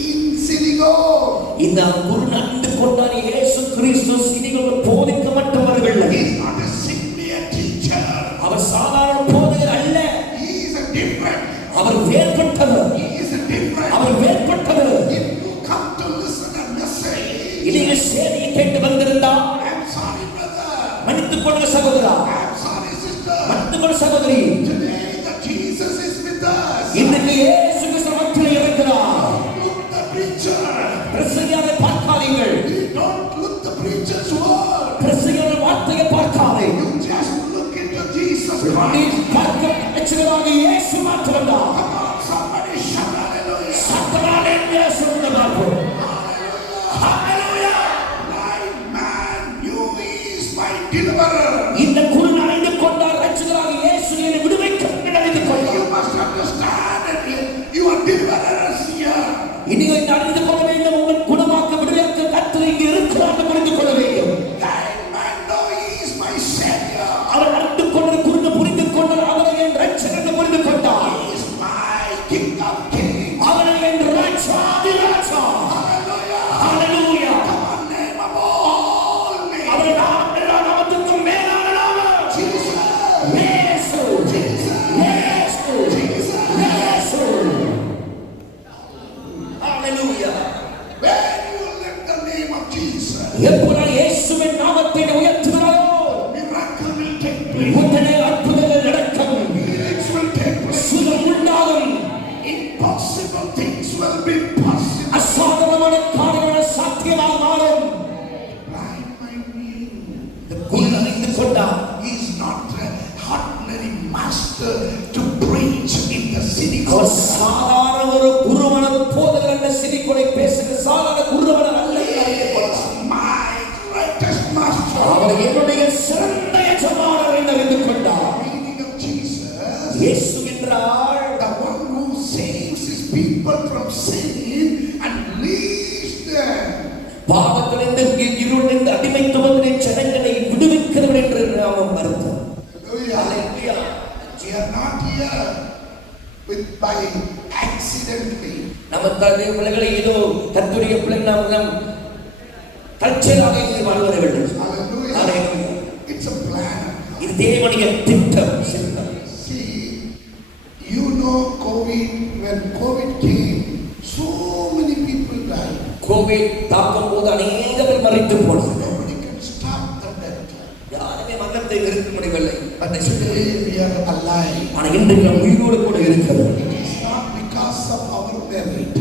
in synagogue. இந்த குருடன் அறிந்து கொண்டான் இயேசு கிறிஸ்து சினிகள் போதிக்க மட்டுமவர்கள். He is not a simply a teacher. அவர் சாதாரண போதகர் அல்ல. He is a different. Our வேறுபட்டவர். He is a different. Our வேறுபட்டவர். If you come to listen a message, இதை செய்தியை கேட்டு வந்திருந்தால் I'm sorry, brother. மன்னித்துக் கொள்ளுங்க சகோதரா. I'm sorry, sister. மன்னித்துக் கொள்ளுங்க சகோதரி. Today that Jesus is with us. இன்றைக்கு இயேசு கிறிஸ்து மத்தியில் இருக்கிறார். Look the preacher. பிரசங்கியாரை பார்க்காதீர்கள். Don't look the preacher's word. பிரசங்கியாரை வார்த்தையை பார்க்காதே. You just look into Jesus நீ Christ. பார்க்க நிச்சயமாக இயேசு மாத்திரம்தான். Come on, somebody shout hallelujah. சத்தமாலே இயேசு பார்ப்போம். Hallelujah. Blind man, you is my deliverer. இந்த குருடன் அறிந்து கொண்டார் ரட்சகராக இயேசு என்னை விடுவிக்க அறிந்து You கொண்டார். must understand that you are deliverers here. நீங்கள் அறிந்து கொள்ள வேண்டும். உங்கள் குணமாக்க விடுவிக்க கர்த்தர் இங்கே இருக்கிறார் என்று புரிந்து கொள்ள வேண்டும். Blind man, no, he is my savior. அவர் அறிந்து கொண்ட குருடன் புரிந்து கொண்டார். அவரை என் ரட்சகர் என்று புரிந்து கொண்டார். He is my King of Kings. அவரை என் ராஜாதி ராஜா. Hallelujah. Hallelujah. Come on, name of all names. அவர் நாமத்துக்கும் மேலான நாமம் Jesus. இயேசு. இயேசு. இயேசு. ஹல்லேலூயா. When you lift the name of Jesus, எப்பொழுது இயேசுவின் நாமத்தை உயர்த்துகிறாரோ miracle will take place. உடனே அற்புதங்கள் நடக்கும். Healings will take place. சுகம் உண்டாகும். Impossible things will be possible. அசாதாரணமான காரியங்கள் சாத்தியமாக மாறும். Blind man knew. இந்த குருடன் அறிந்து கொண்டார். He is not an ordinary master to preach in the our synagogue. சாதாரண ஒரு குருவன போதகர் அல்ல. சிரிக்கொலை பேசுகிற சாதாரண குருவனர் அல்ல. My greatest master. அவர் என்னுடைய சிறந்த எஜமானர் என்று அறிந்து கொண்டார். Meaning of Jesus, இயேசு என்றால் the one who saves his people from sin and leads them. பாவத்திலிருந்து இருளிலிருந்து அடிமைத்துவத்தின் ஜனங்களை விடுவிக்கிறவர் என்று நாமம் அர்த்தம். Hallelujah. We are not here by accidentally. நம்ம தந்தை பிள்ளைகளை ஏதோ கர்த்தருடைய பிள்ளைகள் நாம் தற்செயலாக இது வாழ்வதை வேண்டும். Hallelujah. Hallelujah. It's a plan. இது தேவனுடைய திட்டம், சித்தம். See, you know COVID, when COVID came, so many people died. Covid தாக்கும் போது அநேக பேர் மறித்து போனார்கள். Nobody can stop the death. யாருமே மரணத்தை நிறுத்த முடியவில்லை. But today we are alive. ஆனால் இன்றைக்கு நாம் உயிரோடு கூட இருக்கிறோம். It is not because of our merit.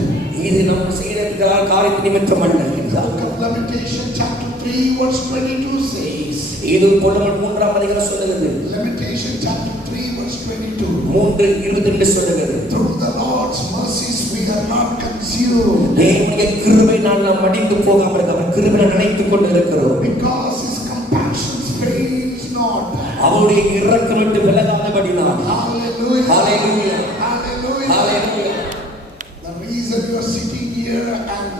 இது நம்ம செய்கிற காரியத்து நிமித்தம் அல்ல. The book of Lamentation chapter 3 verse 22 says. இது புலம்பல் 3ஆம் அதிகாரம் சொல்லுகிறது. Lamentation chapter 3 verse 22. 3:22 சொல்லுகிறது. Through the Lord's mercies we are not consumed. தேவனுடைய கிருபையினால் நாம் மடிந்து போகாமல் இருக்க அவர் கிருபையை நினைத்துக் கொண்டு இருக்கிறோம். Because his compassions fails not. அவருடைய இரக்கம் விட்டு விலகாதபடினால். Hallelujah. Hallelujah. Hallelujah. Hallelujah. The reason you are sitting here and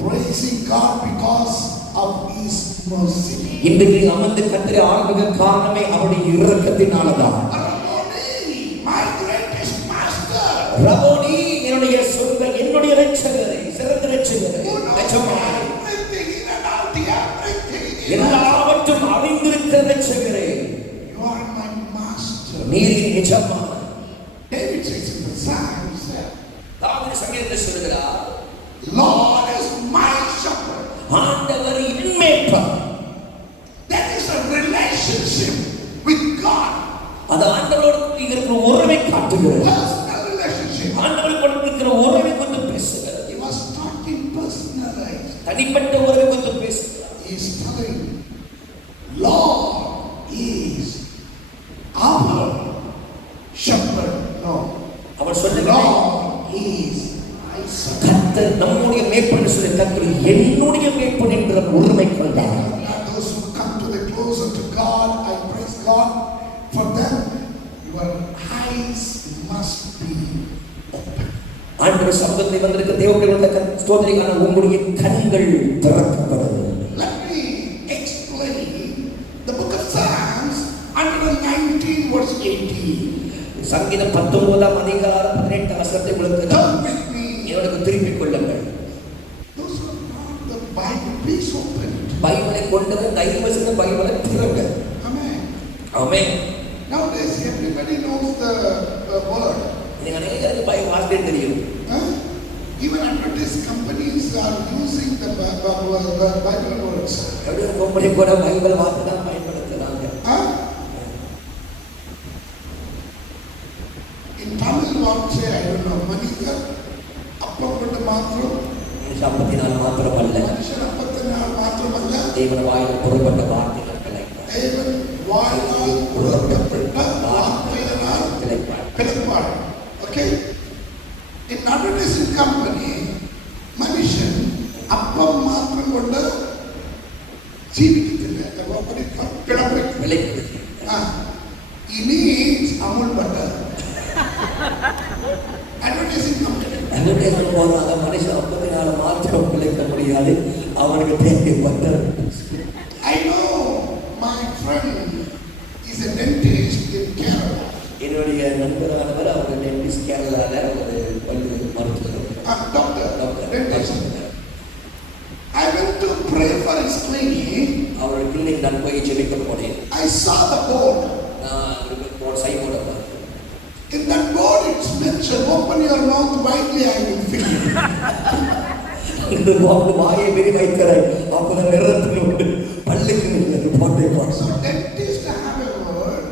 praising God because of his mercy. இன்றைக்கு அமர்ந்து கர்த்தரை ஆராதிக்க காரணமே அவருடைய இரக்கத்தினாலதான். Rabboni, my greatest master. ரபோனி என்னுடைய சொந்த என்னுடைய இரட்சகரே, சிறந்த இரட்சகரே, Who knows எஜமானே, everything in and out, everything in and out. எல்லாவற்றும் அறிந்திருக்கிற இரட்சகரே, You are my master. நீர் என் எஜமான். David says in the Psalms, தாவீது சங்கீதத்தில் சொல்கிறார், Lord is my shepherd. ஆண்டவர் என் மேய்ப்பர். That is a relationship with God. அது ஆண்டவரோடு இருக்கிற உறவை காட்டுகிறது. Personal relationship. ஆண்டவரோடு இருக்கிற உறவை கொண்டு பேசுகிறது. He was talking personalized. தனிப்பட்ட உறவை கொண்டு பேசுகிறார். He is telling, Lord is our shepherd. No. அவர் சொல்லுகிறார், Lord is my shepherd. கர்த்தர் நம்முடைய மேய்ப்பன் சொல்லி கர்த்தர் என்னுடைய மேய்ப்பன் என்ற உரிமை கொண்டார். And those who come to the closer to God, I praise God for them. Your eyes must be open. ஆண்டவர் சமூகத்தில் வந்திருக்க தேவனுடைய ஸ்தோத்திரிக்கான உங்களுடைய கண்கள் திறக்கப்படும். Let me explain the book of Psalms 119 verse 18. சங்கீதம் 19ஆம் அதிகாரம் 18 வசனத்தை உங்களுக்கு Turn with me. என்னோட திருப்பிக் கொள்ளுங்கள். Those who have not the Bible, please open it. பைபிளை கொண்டு தயவு செய்து பைபிளை திறங்க. Amen. Amen. Nowadays everybody knows the word. நீங்க அநேகருக்கு பைபிள் வாசிக்க தெரியும். Huh? Even advertising companies are using the Bible words. every company கூட பைபிள் வார்த்தை தான் பயன்படுத்துறாங்க. Huh? In Tamil வார்த்தை I don't know, மனிதர் அப்பம் கொண்டு மாத்திரம், அப்பத்தினால் மாத்திரமல்ல, மனுஷன் அப்பத்தினால் மாத்திரமல்ல, தேவன் வாயில் புறப்பட்ட வார்த்தைகள் பிழைப்பார். தேவன் வாயினால் உருவாக்கப்பட்ட வார்த்தையினால் பிழைப்பார். Okay? In advertising company, மனுஷன் அப்பம் மாத்திரம் கொண்டு ஜீவிக்கத்தில்லை. விளைப்பு. He needs Amul butter. Advertising company. Advertisement போடுறாங்க, மனுஷன் அப்பத்தினால மாத்திரம் பிழைக்க முடியாது, அவனுக்கு தேவைப்பட்ட. I know my friend is a dentist in Kerala. என்னுடைய நண்பரானவர் அவர் டென்டிஸ்ட் கேரளால ஒரு பல்லு மருத்துவர். Doctor, dentist. I went to pray for his clinic. அவருடைய கிளினிக் நான் போய் ஜெபிக்க போனேன். I saw the board. நான் சைபோர்டை பார்த்தேன். In that board it's mentioned, open your mouth widely, I will fill you. வாயை வெறி வைக்கிறாய், அப்பதான் நிறத்தினோடு பல்லுக்கு போட்டே போறோம். So dentist have a word,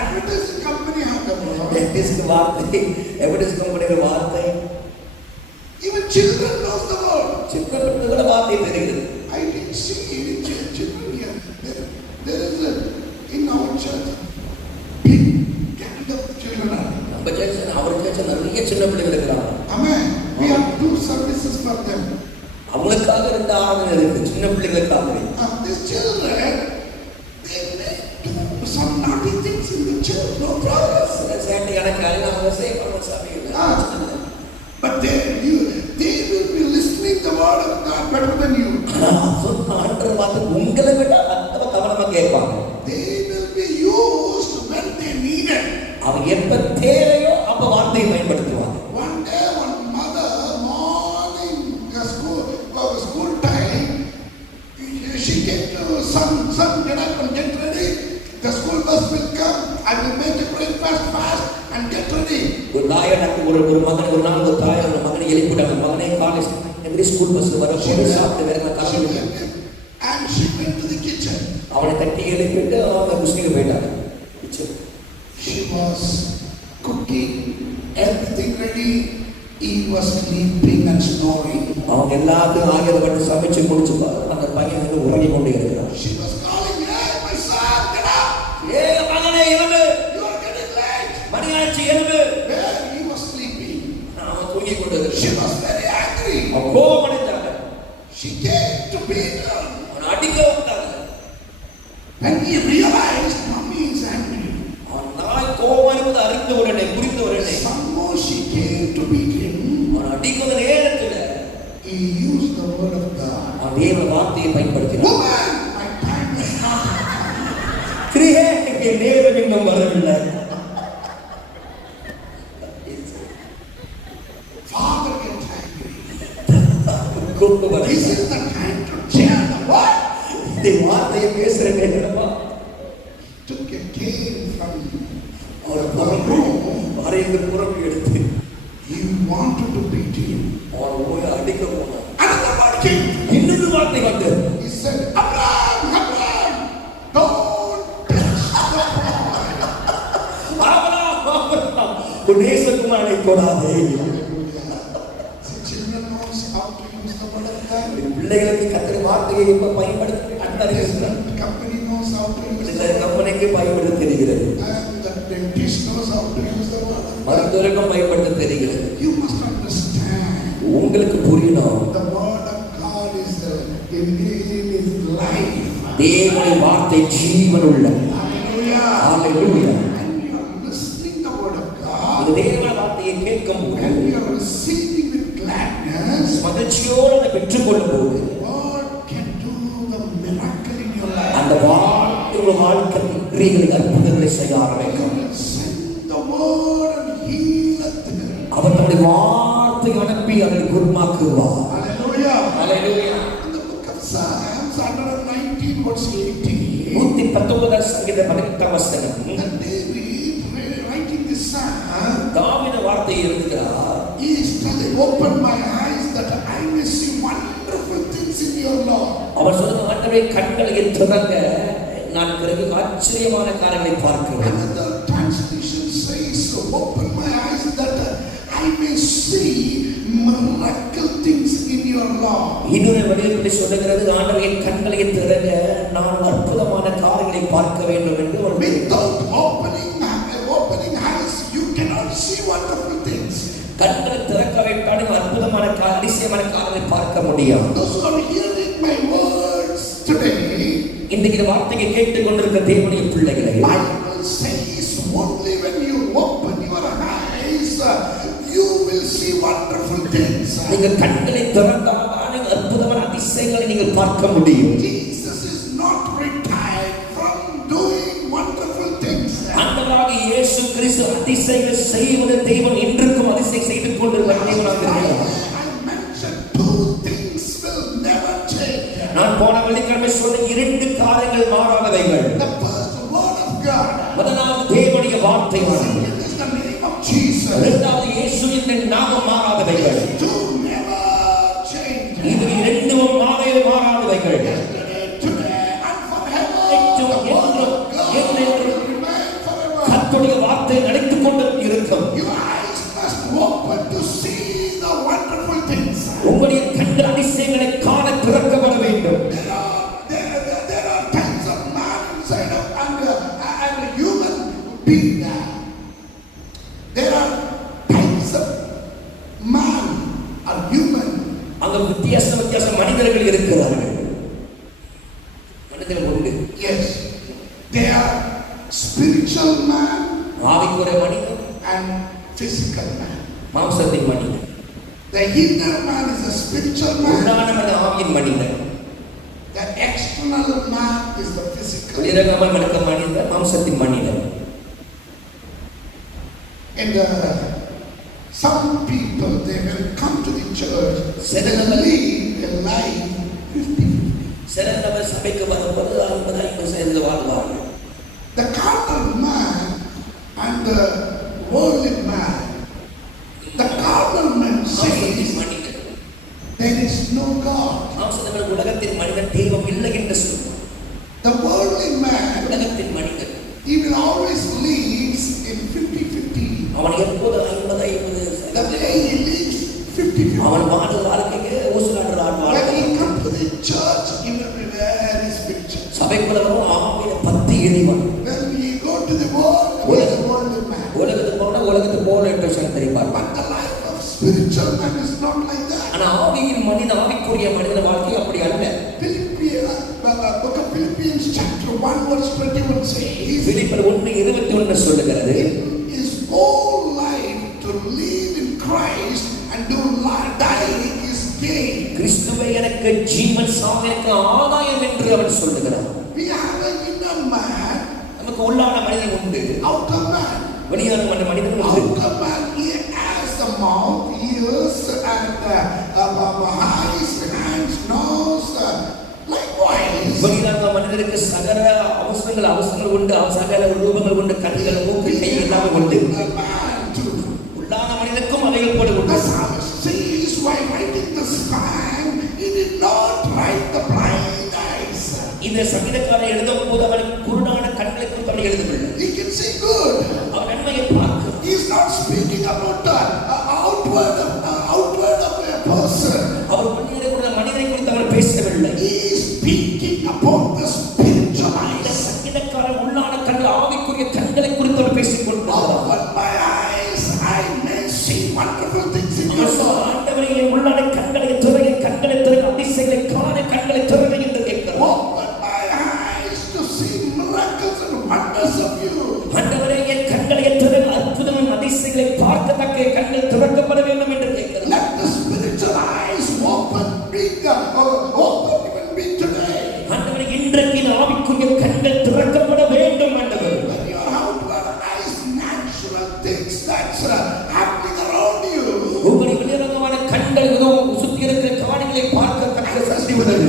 advertising company have a word. Dentist வார்த்தை, எவடிஸ்ட் கம்பெனியோட வார்த்தை, Even children knows the word. Chicken கூட வார்த்தை தெரியுது. I didn't see any children here. There is a, in our church, big kind of children. நம்ம சேர்ச்சி அவர் சேர்ச்சி நிறைய சின்ன பிள்ளைகள் இருக்கிறாங்க. Amen. We have 2 services for them. அவங்களுக்காக 2 ஆராதனை இருக்கு, சின்ன பிள்ளைகளுக்காக. These children, they may do some naughty things in the church, no problem. சில சேட்டையான காரியம் அவங்க செய்யணும் சபையில். But they will be listening the word of God better than you. ஆண்டவர் வார்த்தை உங்களை விட மற்றவங்க கவனமா கேட்பாங்க. They will be used when they need it. அவங்க எப்ப தேவையோ அப்ப வார்த்தையை பயன்படுத்துவாங்க. One day, one mother, morning school time, son, get up and get ready. The school bus will come. I will make a breakfast fast and get ready. ஒரு தாய் ஒரு மகன் ஒரு நாள் ஒரு தாய் ஒரு மகனை எழுப்பிட்டாங்க. மகனே காலேஜ் எதிரி ஸ்கூல் பஸ்ல வர போய் சாப்பிட்டு வேற கிளம்பி And she went to the kitchen. அவனை தட்டி எழுப்பிட்டு அவங்க குஸ்திக்கு போயிட்டாங்க. She was cooking, everything ready. He was sleeping and snoring. அவங்க எல்லாத்தையும் ஆயத்தப்பட்டு சமைச்சு முடிச்சு அந்த பையன் வந்து உறங்கி கொண்டே இருக்கிறான். She was calling, "Hey, my son, get up! மகனே எழுந்து, You are getting late." மணி ஆச்சு எழுந்து. Well, he was sleeping. அவன் தூங்கி கொண்டிருந்தான். She was very angry. அவன் கோபமடைந்தாங்க. She came to beat her. அவன் அடிக்க வந்தாங்க. When he realized mommy is angry, அவன் நாய் கோபம் இருப்பது அறிந்த உடனே புரிந்த உடனே some more she came to beat him. அவன் அடிக்கிற நேரத்தில் He used the word of God. அவன் தேவ வார்த்தையை பயன்படுத்தினான். Woman, my time is not. ஸ்திரீயே, என் நேரம் இன்னும் வரவில்லை. Father gets angry. கூப்பிட்டு வர This is the time to share the word. இந்த வார்த்தையை பேசுற நேரமா Took a cane from அவர் அறையிலிருந்து புறம் எடுத்து he wanted to beat him. அவன் போய் அடிக்க போனான். Another word came. இன்னொரு வார்த்தை வந்து He said, Abraham, Abraham, don't touch the boy. உன் நேசகுமாரனை தொடாதே. See, children knows how to use the word of God. பிள்ளைகளுக்கு கத்திர வார்த்தையை எப்ப பயன்படுத்த அந்தரிக்கிறார். Company knows how to use இந்த the word. கம்பெனிக்கு பயன்படுத்த தெரிகிறது. And the dentist knows how to use the word of God. மருத்துவருக்கும் பயன்படுத்த தெரிகிறது. You must understand. உங்களுக்கு புரியணும். The word of God is life. தேவனுடைய வார்த்தை ஜீவன் உள்ளது. Hallelujah. Hallelujah. And you are listening the word of God. இந்த தேவ வார்த்தையை கேட்கும்போது And you are receiving with gladness. மகிழ்ச்சியோடு அதை பெற்றுக்கொள்ளும் போது God can do the miracle in your life. அந்த வார்த்தை உங்கள் வாழ்க்கையில் கிரியைகளை அற்புதங்களை செய்ய ஆரம்பிக்கும். He will send the word and heal them. அவர் தம்முடைய வார்த்தை அனுப்பி அதை குணமாக்குவார். Hallelujah. Hallelujah. In the book of Psalms 119 verse 18. 119 சங்கீத 18 வசனம். And David writing this psalm, தாவீது வார்த்தை எழுதுகிறார். he is telling, open my eyes that I may see wonderful things in your law. அவர் சொல்லுங்க, ஆண்டவரே கண்களை திறங்க, நான் பிறகு ஆச்சரியமான காரியங்களை பார்க்கிறேன். Another translation says, open my eyes that I may see miracle things in your law. இன்னொரு வடிவத்தில் சொல்லுகிறது, ஆண்டவரே கண்களை திறங்க, நான் அற்புதமான காரியங்களை பார்க்க வேண்டும் என்று ஒரு Without opening eyes, you cannot see wonderful things. கண்களை திறக்க வேண்டாம், அற்புதமான அதிசயமான காரியங்களை பார்க்க முடியும். Those who are hearing my words today, இன்றைக்கு இந்த வார்த்தையை கேட்டுக் கொண்டிருக்கிற தேவனுடைய பிள்ளைகளை Bible says only when you open your eyes, you will see wonderful things. நீங்கள் கண்களை திறந்தால்தான் நீங்கள் அற்புதமான அதிசயங்களை நீங்கள் பார்க்க முடியும். Jesus is not retired from doing wonderful things. ஆண்டவராகிய இயேசு கிறிஸ்து அதிசயங்களை செய்வது தேவன் இன்றுக்கும் அதிசயம் செய்து கொண்டிருக்கிற தேவனாக இருக்கிறார். I mentioned two things will never change. நான் போன வெள்ளிக்கிழமை சொன்ன இரண்டு காரியங்கள் மாறாதவைகள். The first word of God. முதலாவது தேவனுடைய வார்த்தை. Second is the name of Jesus. இரண்டாவது இயேசுவின் நாமம் மாறாதவைகள். Two never change. இது இரண்டும் மாறாதவைகள். Yesterday, today, and forever. என்றும் The word of God என்றென்றும் will remain forever. கர்த்தருடைய வார்த்தை நடந்து கொண்டு இருக்கும். Your eyes must open to see the wonderful things. உங்களுடைய கண்கள் அதிசயங்களை காண திறக்கப்பட வேண்டும். There are types of man inside of and a human being there. There are types of man or human. அங்க வித்தியாச மனிதர்கள் இருக்கிறார்கள். மனிதர்கள் உண்டு. Yes, they are spiritual man ஆவிக்குரிய மனிதன், and physical man. மாம்சத்தின் மனிதன். The inner man is a spiritual man. உள்ளான ஆவியின் மனிதன். The external man is the physical. வெளிரங்கமாய் நடக்கிற மனிதன் மாம்சத்தின் மனிதன். And some people, they will come to the church, they will live a life 50-50. சில நபர் சபைக்கு வரும்போது 50% வாழ்வார்கள். The carnal man and the worldly man. The carnal man says மனிதன் there is no God. உலகத்தின் மனிதன் தெய்வம் இல்லை என்று சொல்லுவார். The worldly man, உலகத்தின் மனிதன் he will always lives in 50-50. அவன் எப்போது 50-50 The way he lives 50-50. அவன் வாழும் வாழ்க்கைக்கு ஊசலாடுறான் When வாழ்க்கை. he comes to the church, he will be very spiritual. சபைக்குள்ளவும் ஆவியில பத்தி எரிவான். When we go to the world, he is a worldly man. உலகத்துக்கு போனா உலகத்துக்கு போல என்று தெரிவிப்பார். But the life of spiritual man is not like that. ஆனா ஆவியின் மனிதன் ஆவிக்குரிய மனிதன் வாழ்க்கை அப்படி அல்ல. Book of Philippians chapter 1 verse 21 says, பிலிப்பியர் 1:21 சொல்லுகிறது, his whole life to live in Christ and to die is gain. கிறிஸ்துவே எனக்கு ஜீவன் சாவு எனக்கு ஆதாயம் என்று அவன் சொல்லுகிறான். We have an inner man, நமக்கு உள்ளான மனிதன் உண்டு, outer man. வெளியான மனிதன் உண்டு. Outer man, he has the mouth, ears, and eyes, hands, nose. Likewise, வெளியான மனிதனுக்கு சகல அவசரங்கள் உண்டு, சகல ரூபங்கள் உண்டு, கண்கள், மூக்கு, கை எல்லாமே உண்டு. the man too. உள்ளான மனிதனுக்கும் அவைகள் போல உண்டு. The psalmist says, while writing this psalm, he did not write the blind eyes. இந்த சங்கீதக்காரன் எழுதும் போது அவன் குருடான கண்களை குறித்து அவன் எழுதவில்லை. He can see good. அவன் நன்மையை பார்க்கிறான். He is not speaking about the outward of a person. அவர் மனிதனை குறித்து அவன் பேசவில்லை. He is speaking about the spiritual இந்த eyes. சங்கீதக்காரன் உள்ளான கண்கள் ஆவிக்குரிய கண்களை குறித்து அவன் பேசிக் கொண்டிருக்கிறான். Open my eyes, I may see wonderful things in your soul. ஆண்டவரே என் உள்ளான கண்களை திறக்க அதிசயங்களை காண கண்களை திறக்க என்று கேட்கிறான். Open my eyes to see miracles and wonders of you. ஆண்டவரே என் கண்களை திறக்க அற்புதமும் அதிசயங்களை பார்க்கத்தக்க கண்கள் திறக்கப்பட வேண்டும் என்று கேட்கிறான். Let the spiritual eyes open even be today. ஆண்டவரே இன்றைக்கு ஆவிக்குரிய கண்கள் திறக்கப்பட வேண்டும் ஆண்டவரே. When your outward eyes natural things that's happening around you. உங்களுடைய வெளிரங்கமான கண்கள் ஏதோ சுத்தி இருக்கிற காரியங்களை பார்க்கத்தக்க சக்தி உள்ளது.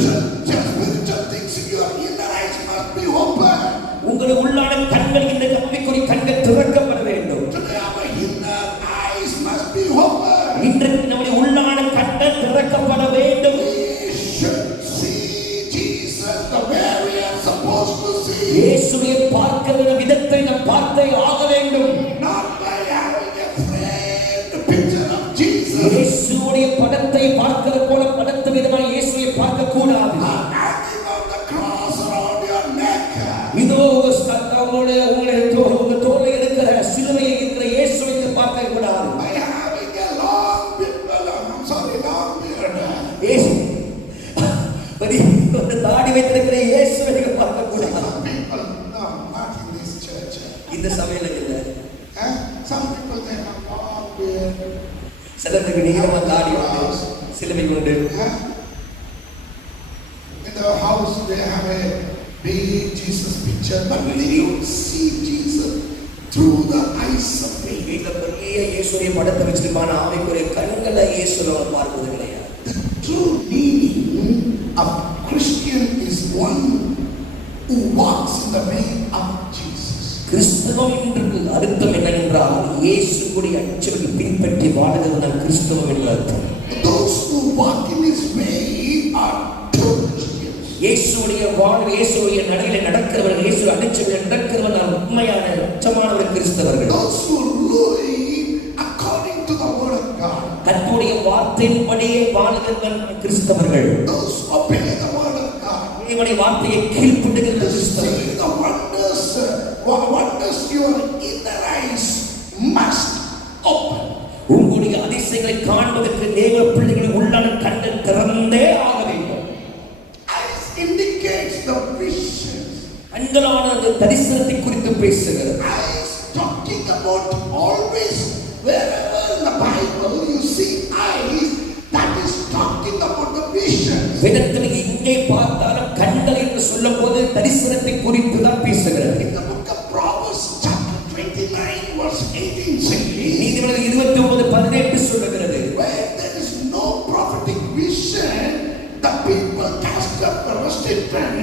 Spiritual things in your inner eyes must be open. உங்களுடைய உள்ளான கண்கள் இந்த ஆவிக்குரிய கண்கள் திறக்கப்பட வேண்டும். Today our inner eyes must be open. இன்றைக்கு நம்முடைய உள்ளான கண்கள் திறக்கப்பட வேண்டும். We should see Jesus the way we are supposed to see. இயேசுவை பார்க்கிற விதத்தை நாம் பார்த்தே ஆக வேண்டும். Not by having a framed picture of Jesus. இயேசுவுடைய படத்தை பார்க்கிற போல படத்தை விதமாக இயேசுவை பார்க்க கூடாது. Hanging on the cross around your neck. இதோ உங்களுடைய தோலை இருக்கிற சிலுவையை இருக்கிற இயேசுவை பார்க்க கூடாது. By having a long beard. இயேசு ஒரு தாடி வைத்திருக்கிற இயேசுவை பார்க்க கூடாது. Some people, no, not in this church. இந்த சபையில இல்ல. Some people they have long beard. சிலருக்கு நீளமா தாடி உண்டு, சிலுவை உண்டு. In the house they have a big Jesus picture, but when you see Jesus through the eyes of faith. இந்த பெரிய இயேசுவை படத்தை வச்சிருப்பான ஆவிக்குரிய கண்களை இயேசுவை பார்ப்பது கிடையாது. The true meaning of Christian is one who walks in the way of Jesus. கிறிஸ்தவம் என்று அர்த்தம் என்னவென்றால் இயேசுவுடைய அச்சத்தை பின்பற்றி வாழ்வதுதான் கிறிஸ்தவம் என்று அர்த்தம். Those who walk in His way are true Christians. இயேசுவுடைய வாழ்வு இயேசுவுடைய நடையில நடக்கிறவர்கள் இயேசு அடிச்சவர்கள் நடக்கிறவர்கள் உண்மையான உச்சமானவர்கள் கிறிஸ்தவர்கள். Those who live according to the word of God. கர்த்தருடைய வார்த்தையின்படியே வாழ்கிறவர்கள் கிறிஸ்தவர்கள். Those who obey the word of God. தேவனுடைய வார்த்தையை கீழ்ப்படிகிற கிறிஸ்தவர்கள். See the wonders your inner eyes must open. உங்களுடைய அதிசயங்களை காண்பதற்கு தேவ பிள்ளைகளின் உள்ளான கண்கள் திறந்தே ஆக வேண்டும். Eyes indicates the visions. கண்களான அந்த தரிசனத்தை குறித்து பேசுகிறது. Eyes talking about always wherever in the Bible you see eyes, that is talking about the visions. வேதத்தில் எங்கே பார்த்தாலும் கண்கள் என்று சொல்லும்போது தரிசனத்தை குறித்து தான் பேசுகிறது. In the book of Proverbs chapter 29 verse 18 says, நீதிமொழிகள் 29:18 சொல்லுகிறது. where there is no prophetic vision, the people cast up the rested pen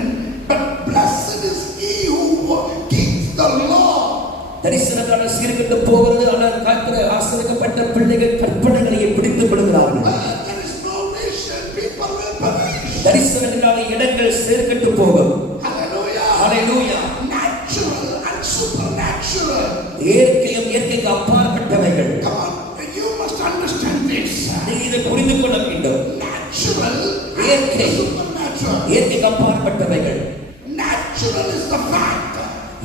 நடந்து போகிறது. ஆனால் கர்த்தர் ஆசீர்வதிக்கப்பட்ட பிள்ளைகள் கற்பனைகளை பிடித்து விடுகிறார்கள். There is no vision, people will perish. தரிசனம் இல்லாத இடங்கள் சேர்க்கட்டு போகும். Hallelujah. Hallelujah. Natural and supernatural. இயற்கையும் இயற்கைக்கு அப்பாற்பட்டவைகள். Come on, you must understand this. நீங்கள் இதை புரிந்து கொள்ள வேண்டும். Natural இயற்கை and supernatural. இயற்கைக்கு அப்பாற்பட்டவைகள். Natural is the fact,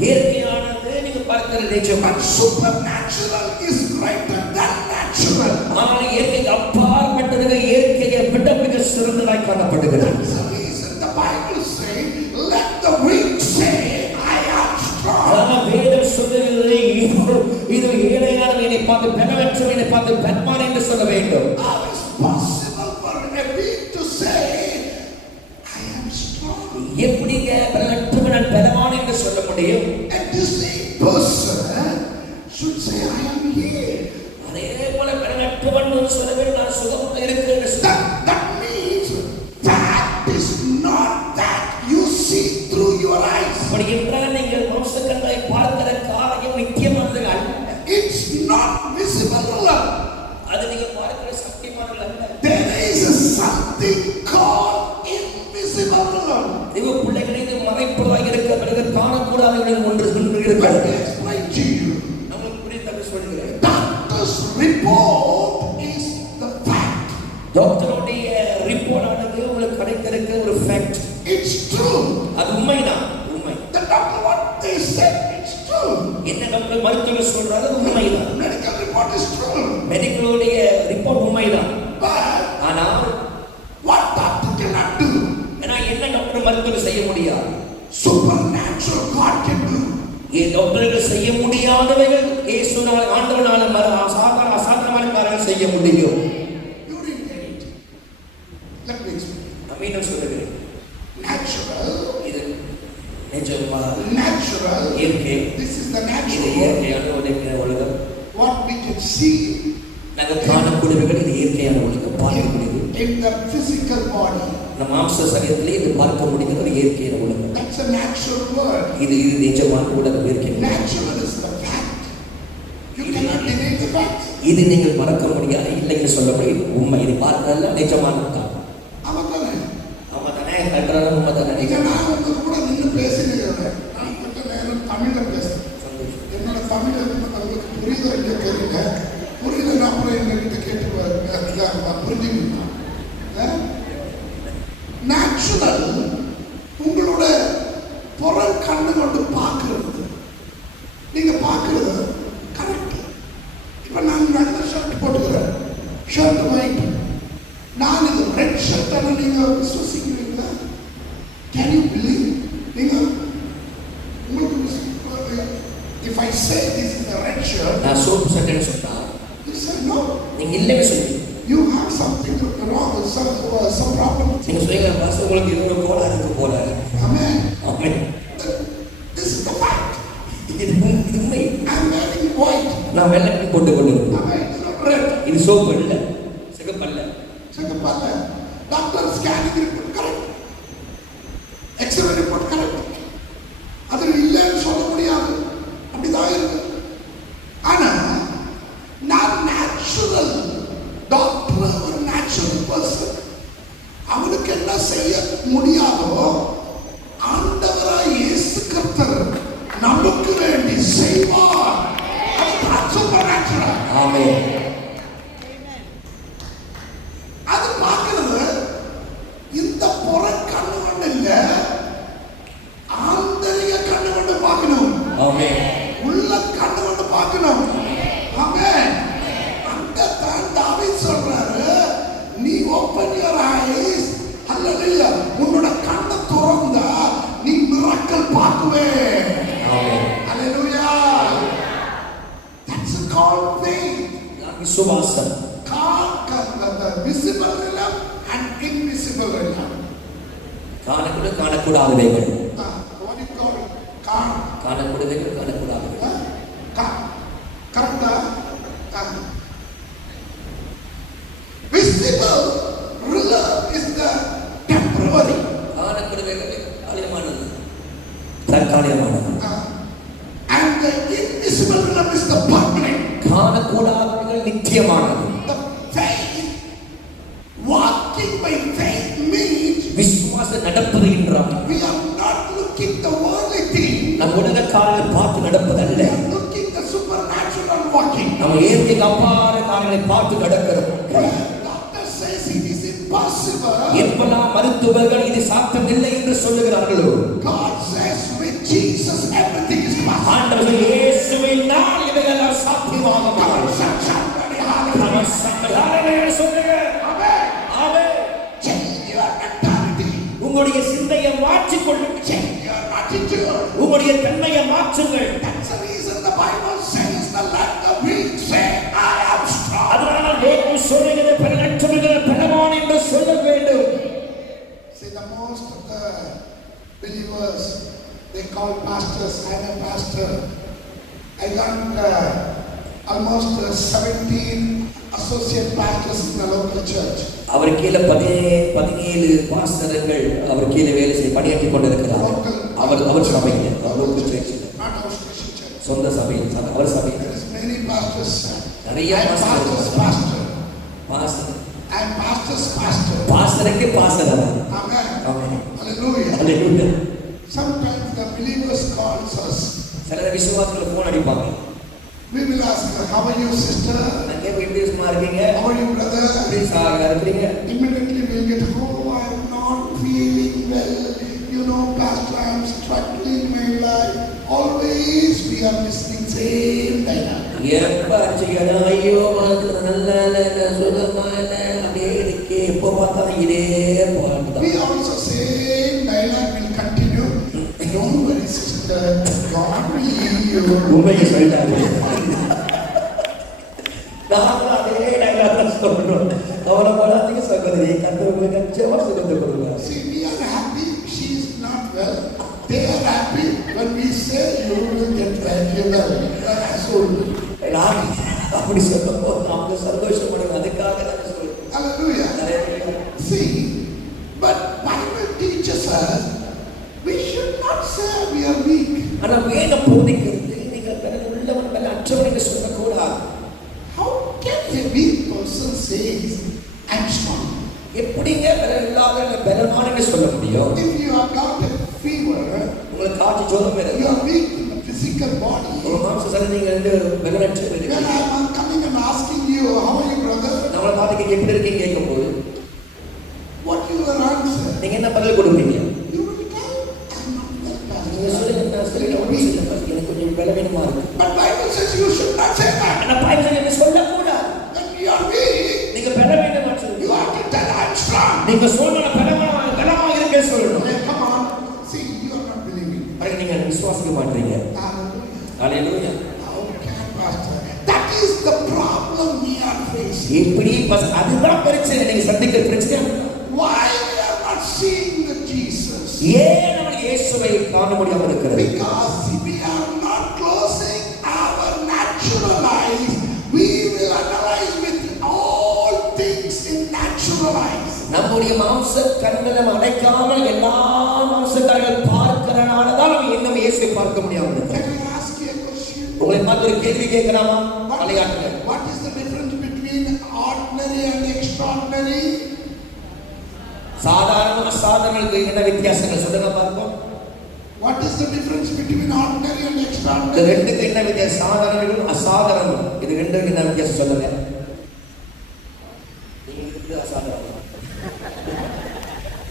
இயற்கையானது நீங்க பார்க்கிற நிஜம். but supernatural is greater than natural. ஆனால் இயற்கைக்கு அப்பாற்பட்டது இயற்கையை விட மிக சிறந்ததாய் காணப்படுகிறது. That's the reason the Bible says, let the weak say, I am strong. ஆனால் வேதம் சொல்லுகிறது இது ஏழையானவனை பார்த்து பெணவற்றவனை பார்த்து பெண்மான் என்று சொல்ல வேண்டும். How is possible for a weak to say, I am strong? எப்படிங்க பெணவற்றவன் பெணமான் என்று சொல்ல முடியும்? A deceived person should say, I am healed. அதே போல பெணவற்றவன் சொல்ல வேண்டும் நான் சுகமாக இருக்கிறேன் என்று சொல்ல. That means that is not that you see through your eyes. அப்படி என்றால் நீங்கள் மாம்சக்கண்ணாய் பார்க்கிற காரியம் நித்தியமானது அல்ல. It's not visible. அது நீங்க பார்க்கிற சத்தியமானது அல்ல. There is something called invisible. தேவ பிள்ளைகளே இது மறைப்பொருளாக இருக்கிறது, காணக்கூடாதவர்கள் ஒன்று இருக்கிறது. Let me explain to you. நமக்கு புரிந்ததை சொல்கிறேன். Doctor's report is the fact. டாக்டருடைய ரிப்போர்ட் ஆனது உங்களுக்கு கிடைத்திருக்கிற ஒரு ஃபேக்ட். It's true. அது உண்மைதான், உண்மை. The doctor what they said, it's true. என்ன டாக்டர் மருத்துவர் சொல்றாரு அது உண்மைதான். Medical report is true. மெடிக்கலுடைய ரிப்போர்ட் உண்மைதான். But ஆனால் what doctor cannot do, ஏன்னா என்ன டாக்டர் மருத்துவர் செய்ய முடியாது. supernatural God can do. டாக்டர்கள் செய்ய முடியாதவைகள் இயேசுவால் ஆண்டவனால அசாதாரணமான காரியங்கள் செய்ய முடியும். You didn't get it. Let me explain. மீண்டும் சொல்லுகிறேன். Natural. இது நிஜமா Natural. இயற்கை. This is the இது natural world. இயற்கையான உலகம். What we can see நாங்கள் காணக்கூடியவைகள் இது இயற்கையான உலகம், பார்க்கக்கூடியது. in the physical body. நம் மாம்ச சரீரத்திலே இது பார்க்க முடிகிற ஒரு இயற்கையான உலகம். That's a natural world. இது நிஜமான உலகம், இயற்கை. Natural is the fact. You cannot deny the fact. இது நீங்கள் மறக்க முடியாது, இல்லைன்னு சொல்ல முடியும். உண்மை இது பார்க்கறதெல்லாம் நிஜமானதுதான். அவதானே ஆமா தானே, கண்டாலும் உண்மை தானே. நீங்க நான் உங்க கூட நின்று பேசினீங்க. நான் கொஞ்ச நேரம் தமிழ்ல பேசுறேன். என்னோட தமிழ் உங்களுக்கு புரியுதோ இல்லையோ கேளுங்க. புரியலன்னா அப்புறம் எங்ககிட்ட கேட்டு புரிஞ்சுக்கணும். நேச்சுரல் உங்களோட புறம் கண்ணு கொண்டு பார்க்கறது, நீங்க பார்க்கறது கரெக்ட். இப்ப நான் நல்ல ஷர்ட் போட்டுக்கிறேன், ஷர்ட் ஒயிட், நான் இது ரெட் ஷர்ட் ஆனா நீங்க விசுவசிக்கிறீங்களா? Can you believe? நீங்க உங்களுக்கு if I say this is a red shirt, நான் சோப்பு சட்டைன்னு சொன்னா you say no, நீங்க இல்லைன்னு சொல்லுவீங்க. you have something wrong, some problem. நீங்க சொல்லுங்க பாஸ், உங்களுக்கு இது ஒரு கோளாறு இருக்கு போல. Amen. Amen. This is the fact. இது உண்மை. I'm wearing white. நான் வெள்ளை போட்டு கொண்டிருக்கேன். Amen. It's not red. இது சோப்பு இல்ல, சிகப்பல்ல. சிகப்பல்ல. Doctor scanning report correct, X-ray report correct. அது இல்லைன்னு சொல்ல முடியாது, அப்படிதான் இருக்கு. ஆனா நான் நேச்சுரல் டாக்டர், ஒரு நேச்சுரல் பர்சன், அவனுக்கு என்ன செய்ய முடியாதோ ஆண்டவராய் இயேசு கர்த்தர் நமக்கு வேண்டி செய்வார். அதுதான் சூப்பர்நேச்சுரல். ஆமென். அது பார்க்கிறது இந்த புற கண்ணு கொண்டு இல்ல, ஆந்தரிக கண்ணு கொண்டு பார்க்கணும். ஆமென். உள்ள கண்ணு கொண்டு பார்க்கணும். ஆமென். அங்க தான் தாவீது சொல்றாரு, நீ ஓபன் யுவர் ஐஸ், ஹalleluya, உன்னோட கண்ணை திறந்தா நீ மிராக்கிள் பார்க்குவே. ஆமென். ஹalleluya. That's called faith. விசுவாசம். Visible realm and invisible realm. காணக்கூடிய காணக்கூடாதவைகள். What do you call it? காணக்கூடியவைகள் காணக்கூடாதவைகள். Correcta? Visible realm is the temporary. காணக்கூடியவைகள் காலியமானது, தற்காலிகமானது. And the invisible realm is the permanent. நித்தியமானது. The faith, walking by faith means விசுவாசம் நடப்பது என்றால் we are not looking the worldly thing. நம் உலக காரியங்களை பார்த்து நடப்பதல்ல. We are looking the supernatural walking. நம்ம இயற்கைக்கு அப்பாற காரியங்களை பார்த்து நடக்கிறோம். Doctor says it is impossible. எப்பெல்லாம் மருத்துவர்கள் இது சாத்தியம் இல்லை என்று சொல்லுகிறார்களோ, God says with Jesus everything is possible. ஆண்டவர் இயேசுவினால் இவைகளெல்லாம் சாத்தியமாகும். Somebody hallelujah. சொல்லுங்க. Amen. Amen. Change your mentality. உங்களுடைய சிந்தையை மாற்றிக் கொள்ளுங்கள். Change your attitude. உங்களுடைய தன்மையை மாற்றுங்கள். That's the reason the Bible says the let the weak say I am strong. அதனால வேதம் சொல்லுகிறது பெருநற்றமிகிற பெலவான் என்று சொல்ல வேண்டும். See, the most of the believers, they call pastors. I am a pastor. I got almost 17 associate pastors in the local church. அவர் கீழே 17 பாஸ்டர்கள் அவர் கீழே வேலை செய்ய பணியாற்றி கொண்டிருக்கிறார். அவர் சபையில், அவர் சர்ச்சில், Not our Christian church. சொந்த சபையில், அவர் சபையில் There is many pastors. நிறைய I am pastor's pastor. Pastor. I am pastor's pastor. பாஸ்டருக்கு pastor our. Amen. Amen. Hallelujah. Hallelujah. Sometimes the believers calls us. சில விசுவாசிகள் போன் அடிப்பாங்க. We will ask her, how are you, sister? நான் கேட்பேன், எப்படி சும்மா இருக்கீங்க? How are you, brother? எப்படி இருக்கிறீங்க? Immediately we'll get, oh, I am not feeling well. You know, pastor, I am struggling in my life. Always we are listening same dialogue. எப்ப அடிச்சுக்கணும், ஐயோ உனக்கு நல்லா இல்லை, சுகமா இல்லை, அப்படியே இருக்கு, எப்போ பார்த்தாலும் இதே பாட்டு We தான். also same dialogue will continue. Don't worry, sister. God will heal you. உண்மையை சொல்லிட்டாரு. நாங்களும் அதே டைலாக் தான் சொல்றோம். கவலைப்படாதீங்க சகோதரி, கர்த்தர் உங்களுக்கு நிச்சயமா சுகத்தை கொடுப்பார். See, we are happy. She is not well. They are happy when we say you will get well. So, நாங்க அப்படி சொல்லும்போது அவங்க சந்தோஷப்படுங்க, அதுக்காக நாங்கள் சொல்றோம். hallelujah. See, but Bible teaches us we should not say we are weak. ஆனா வேதம் போதிக்கிறது, நீங்கள் பிறகு உள்ளவன் மேல அற்றவன் என்று சொல்லக்கூடாது. How can a weak person say I am strong? எப்படிங்க பிறகு இல்லாத பலவான் என்று சொல்ல முடியும்? If you have got a fever, உங்களுக்கு காய்ச்சி ஜுரம் வருது, you are weak in the physical body. உங்க மாம்ச சரி நீங்க ரெண்டு பலனற்ற When இருக்கீங்க. I am coming and asking you, how are you, brother? நம்மளை பார்த்து கேட்க எப்படி இருக்கீங்க கேட்கும்போது What you will answer? நீங்க என்ன பதில் கொடுப்பீங்க? You will tell, I am not well, நீங்க pastor. சொல்லுங்க, நான் சொல்லுங்க, ஒண்ணும் சொல்லுங்க, எனக்கு கொஞ்சம் பலவீனமா இருக்கு. But Bible says you should not say that. ஆனா பைபிள் என்ன சொல்லக்கூடாது. When you are weak, நீங்க பலவீனமா you சொல்லுங்க. have to tell I am strong. நீங்க சொல்லணும் பலமா இருக்கே சொல்லணும். Okay, come on. See, you are not believing. அதுக்கு நீங்க விசுவாசிக்க மாட்டீங்க. Hallelujah. Hallelujah. How can pastor? That is the problem we are facing. இப்படி அதுதான் பிரச்சனை, நீங்க சந்திக்கிற பிரச்சனை. Why we are not seeing the Jesus? ஏன் நம்ம இயேசுவை காண முடியாமல் இருக்கிறது? Because we are not closing our natural eyes. We will analyze with all things in natural eyes. நம்முடைய மாம்ச கண்களை அடைக்காமல் எல்லா மாம்ச கண்கள் பார்க்கிறனாலதான் நம்ம இன்னும் இயேசுவை பார்க்க முடியாமல் இருக்கிறது. Can I ask you a question? உங்களை பார்த்து ஒரு கேள்வி கேட்கலாமா? தலையாட்டுங்க. What is the difference between ordinary and extraordinary? சாதாரண அசாதாரணங்களுக்கு என்ன வித்தியாசங்கள் சொல்லுங்க பார்ப்போம். What is the difference between ordinary and இந்த extraordinary? ரெண்டுக்கு என்ன வித்தியாசம்? சாதாரணங்களும் அசாதாரணம், இது ரெண்டுக்கு என்ன வித்தியாசம் சொல்லுங்க. நீங்க இருக்கு அசாதாரணம்,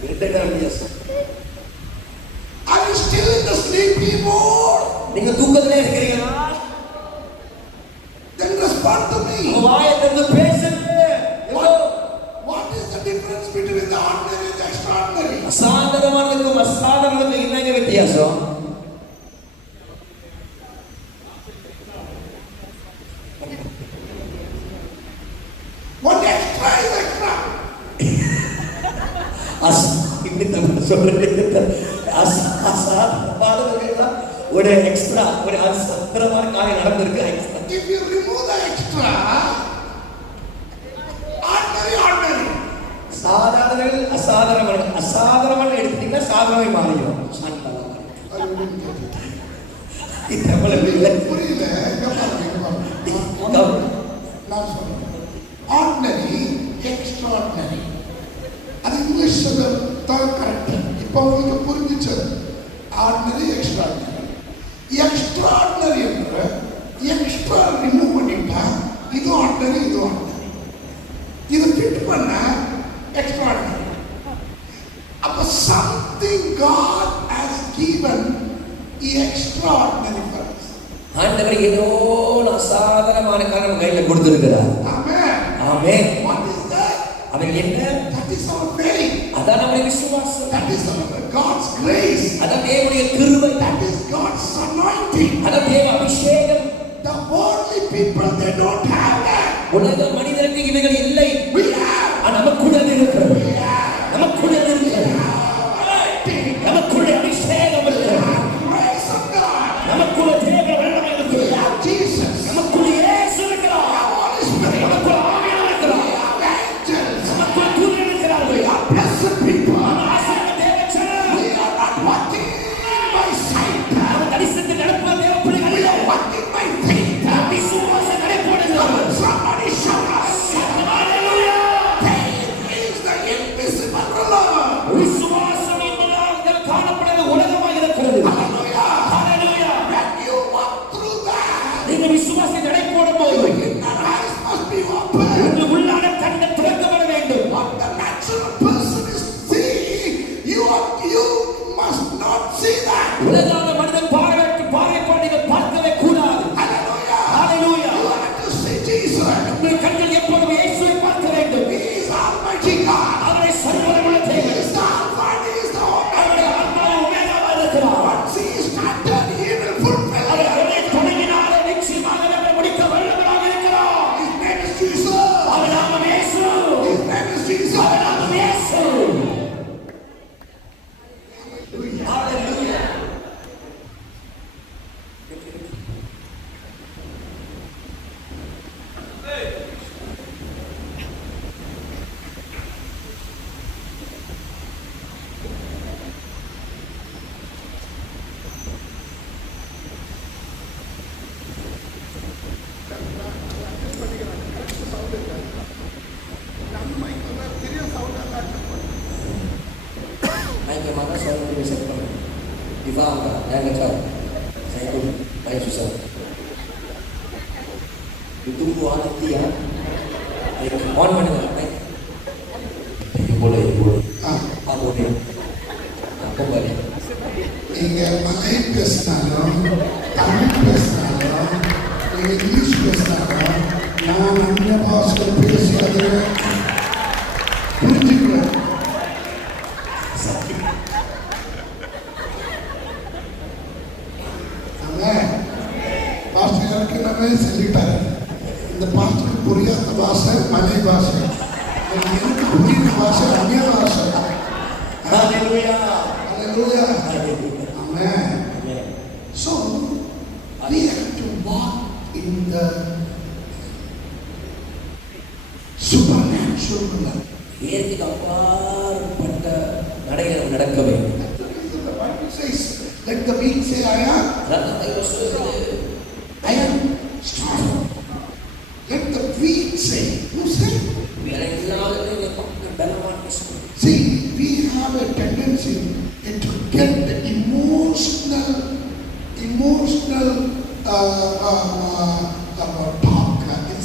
ரெண்டுக்கு என்ன வித்தியாசம்? Are you still in the sleepy mode? நீங்க தூக்கத்திலே இருக்கிறீங்களா? Then respond to me. உங்க வாயை திறந்து பேசுங்க. What is the difference between the ordinary and the extraordinary? அசாதாரணத்துக்கும் அசாதாரணத்துக்கும் என்னங்க வித்தியாசம்? One extra is extra. இப்படி நம்ம சொல்றது அசாதாரண ஒரு எக்ஸ்ட்ரா ஒரு அசாதாரணமான காரியம் நடந்திருக்கு. Extra If you remove the extra, ordinary. சாதாரணங்கள் அசாதாரணமான அசாதாரணமான எடுத்தீங்கன்னா சாதாரணமாய் மாறிடும். I didn't get it. Tamil இல்லை. புரியல. எங்க பாருங்க. நான் சொல்றேன். Ordinary, extraordinary. அது இங்கிலீஷ்ல தான் கரெக்ட். இப்போ உங்களுக்கு புரிஞ்சிச்சு. Ordinary, extraordinary. எக்ஸ்ட்ராடினரி என்ற எக்ஸ்ட்ரா ரிமூவ் பண்ணிட்டா இது ஆர்டினரி, இது ஆர்டினரி. இது ஃபிட் பண்ண எக்ஸ்ட்ராடினரி. அப்ப something God has given extraordinary for us. ஆண்டவர் ஏதோ ஒரு அசாதாரணமான காரணம் கையில கொடுத்திருக்கிறார். Amen. Amen. What is that? அவன் என்ன? That is our faith. அதான் நம்முடைய விசுவாசம். That is our God's grace. அதான் தேவனுடைய கிருபை. That is God's anointing. அதான் தேவ அபிஷேகம். The worldly people, they don't have that. உலக மனிதருக்கு இவைகள் இல்லை. We have. நமக்குள்ள இருக்கிறது. நமக்குள்ள இருக்கிறது. நமக்குள்ள அபிஷேகம் இருக்கிறது. Praise of God. நமக்குள்ள தேவ வல்லமை இருக்கிறது. Jesus. நமக்குள்ள இயேசு இருக்கிறார். Holy Spirit. நமக்குள்ள ஆவியானவர் இருக்கிறார். Angels. நமக்குள்ள தூதர்கள் இருக்கிறார்கள். Blessed people. ஆசீர்வாத தேவச்சனம். We are not walking by sight. நாம் தரிசனத்தில் நடப்ப தேவ பிள்ளைகள் We இல்லை. are walking by faith. நாம் விசுவாச நடைபோடுகிறோம். Somebody shout out. Hallelujah. Faith is the invisible ruler. விசுவாசம் என்பதாக காணப்படுகிற உலகமாக இருக்கிறது. Hallelujah. Hallelujah. When you walk through that, நீங்கள் விசுவாசத்தை நடைபோடும்போது your eyes must be open. உங்கள் உள்ளான கண்கள் திறக்கப்பட வேண்டும். What the natural person is seeing, you must not see that. உலகான மனிதன் பார்வைப்பட நீங்கள் பார்க்கவே கூடாது. Hallelujah. Hallelujah. You have to see Jesus. உங்கள் கண்கள் எப்பொழுதும் இயேசுவை பார்க்க வேண்டும். He is Almighty God. அவரை சர்வவல்லமையுள்ள He தேவன். is the Alpha and He is the Omega. அவருடைய ஆத்மாவும் ஒமேகாவாக இருக்கிறார். Once He started, He will fulfill our it. எதை தொடங்கினாரோ நிச்சயமாக அதை முடிக்க வல்லவராக இருக்கிறார். His name is Jesus. அவர் நாமம் இயேசு. His name is Jesus. அவர் நாமம் இயேசு. ஹalleluya. Baik, maka saya tidak bisa pernah. Difaham tak? Jangan kacau. Saya pun banyak susah. Ditunggu hati ya. Baik, on mana? Baik. Boleh. Boleh. Apa boleh? நீங்க மலை பேசினாலும் தமிழ் பேசினாலும் நீங்க English பேசினாலும் நான் அந்நிய பாஷை பேசி அதை புரிஞ்சுக்கிறேன். பாஸ்டர் ஏற்கனவே சொல்லிட்டாரு, இந்த பாஸ்டருக்கு புரியாத பாஷை மலை பாஷை, எனக்கு புரியுற பாஷை அந்நிய பாஷை. Haleluya. Hallelujah. Amen. So we have to walk in the supernatural life. இயற்கைக்கு அப்பாற்பட்ட நடைகள் நடக்க வேண்டும். The Bible says, let the weak say, I am strong. Let the weak say, who say? See, we have a tendency to get the emotional talk. If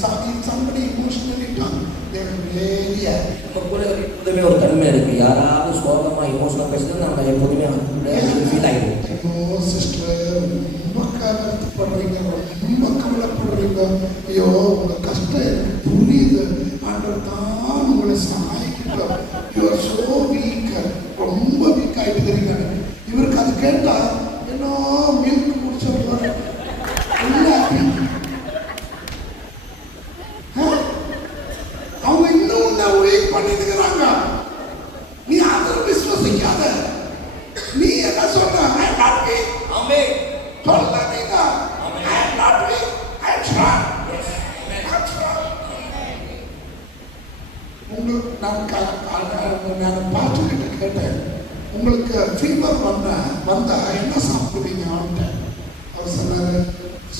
somebody emotionally talk, they will really happy. எப்போதுமே ஒரு தன்மை இருக்கு. யாராவது சோகமா இமோஷனலா பேசினா நம்ம எப்போதுமே feel ஆயிடும். ஐயோ சிஸ்டர், ரொம்ப கவலைப்படுறீங்க, ரொம்ப கவலைப்படுறீங்க. ஐயோ உங்க கஷ்டம் எனக்கு புரியுது. ஆண்டவர் தான் உங்களை சகாயிக்கிட்டோம். யூ ஆர் சோ வீக், ரொம்ப வீக் ஆயிட்டுக்கிறீங்க. இவருக்கு அது கேட்டா என்ன மில்க் குடிச்சவர் அவங்க இன்னும் வெயிட் பண்ணிட்டு இருக்கிறாங்க. நீ அதை விசுவசிக்காத. நீ என்ன சொன்ன? I am not weak. ஆமென். சொல்ல நீங்க. I am not weak. I am strong. I am strong. உங்களுக்கு நான் பாஸ்டர்கிட்ட கேட்டேன், உங்களுக்கு ஃபீவர் வந்தா என்ன சாப்பிடுவீங்க அவன்கிட்ட? அவர் சொன்னாரு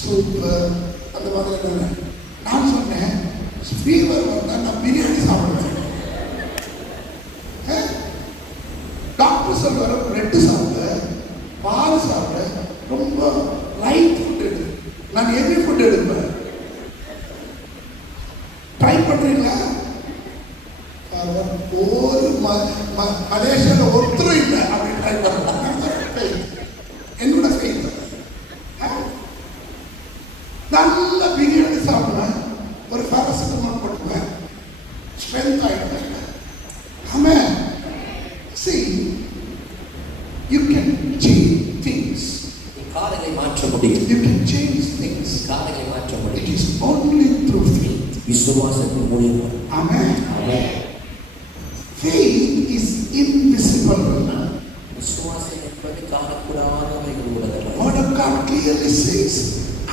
சூப்பு அந்த மாதிரி. நான் சொன்னேன் ஃபீவர் வந்தா நான் பிரியாணி சாப்பிடுவேன். டாக்டர் சொல்வாரு பிரெட் சாப்பிட, பால் சாப்பிட, ரொம்ப லைட் ஃபுட் எடு. நான் ஹெவி ஃபுட் எடுப்பேன். ட்ரை பண்றீங்களா? ஒரு மலேசியால ஒருத்தரும் இல்லை அப்படி ட்ரை பண்ணுறேன். என்னோட ஃபெய்த். நல்ல பிரியாணி சாப்பிடுவேன், ஒரு பேராசிட்டமால் போட்டுவேன், ஸ்ட்ரென்த் ஆயிடுவேன். ஆமென். See, you can change things. காரியங்களை மாற்ற முடியும். You can change things. காரியங்களை மாற்ற It முடியும். is only through faith. விசுவாசத்தின் மூலமா. Amen. Amen. Faith is invisible. விசுவாசம் என்பது காணக்கூடாதவைகள் உள்ளதல்ல. Word of God clearly says,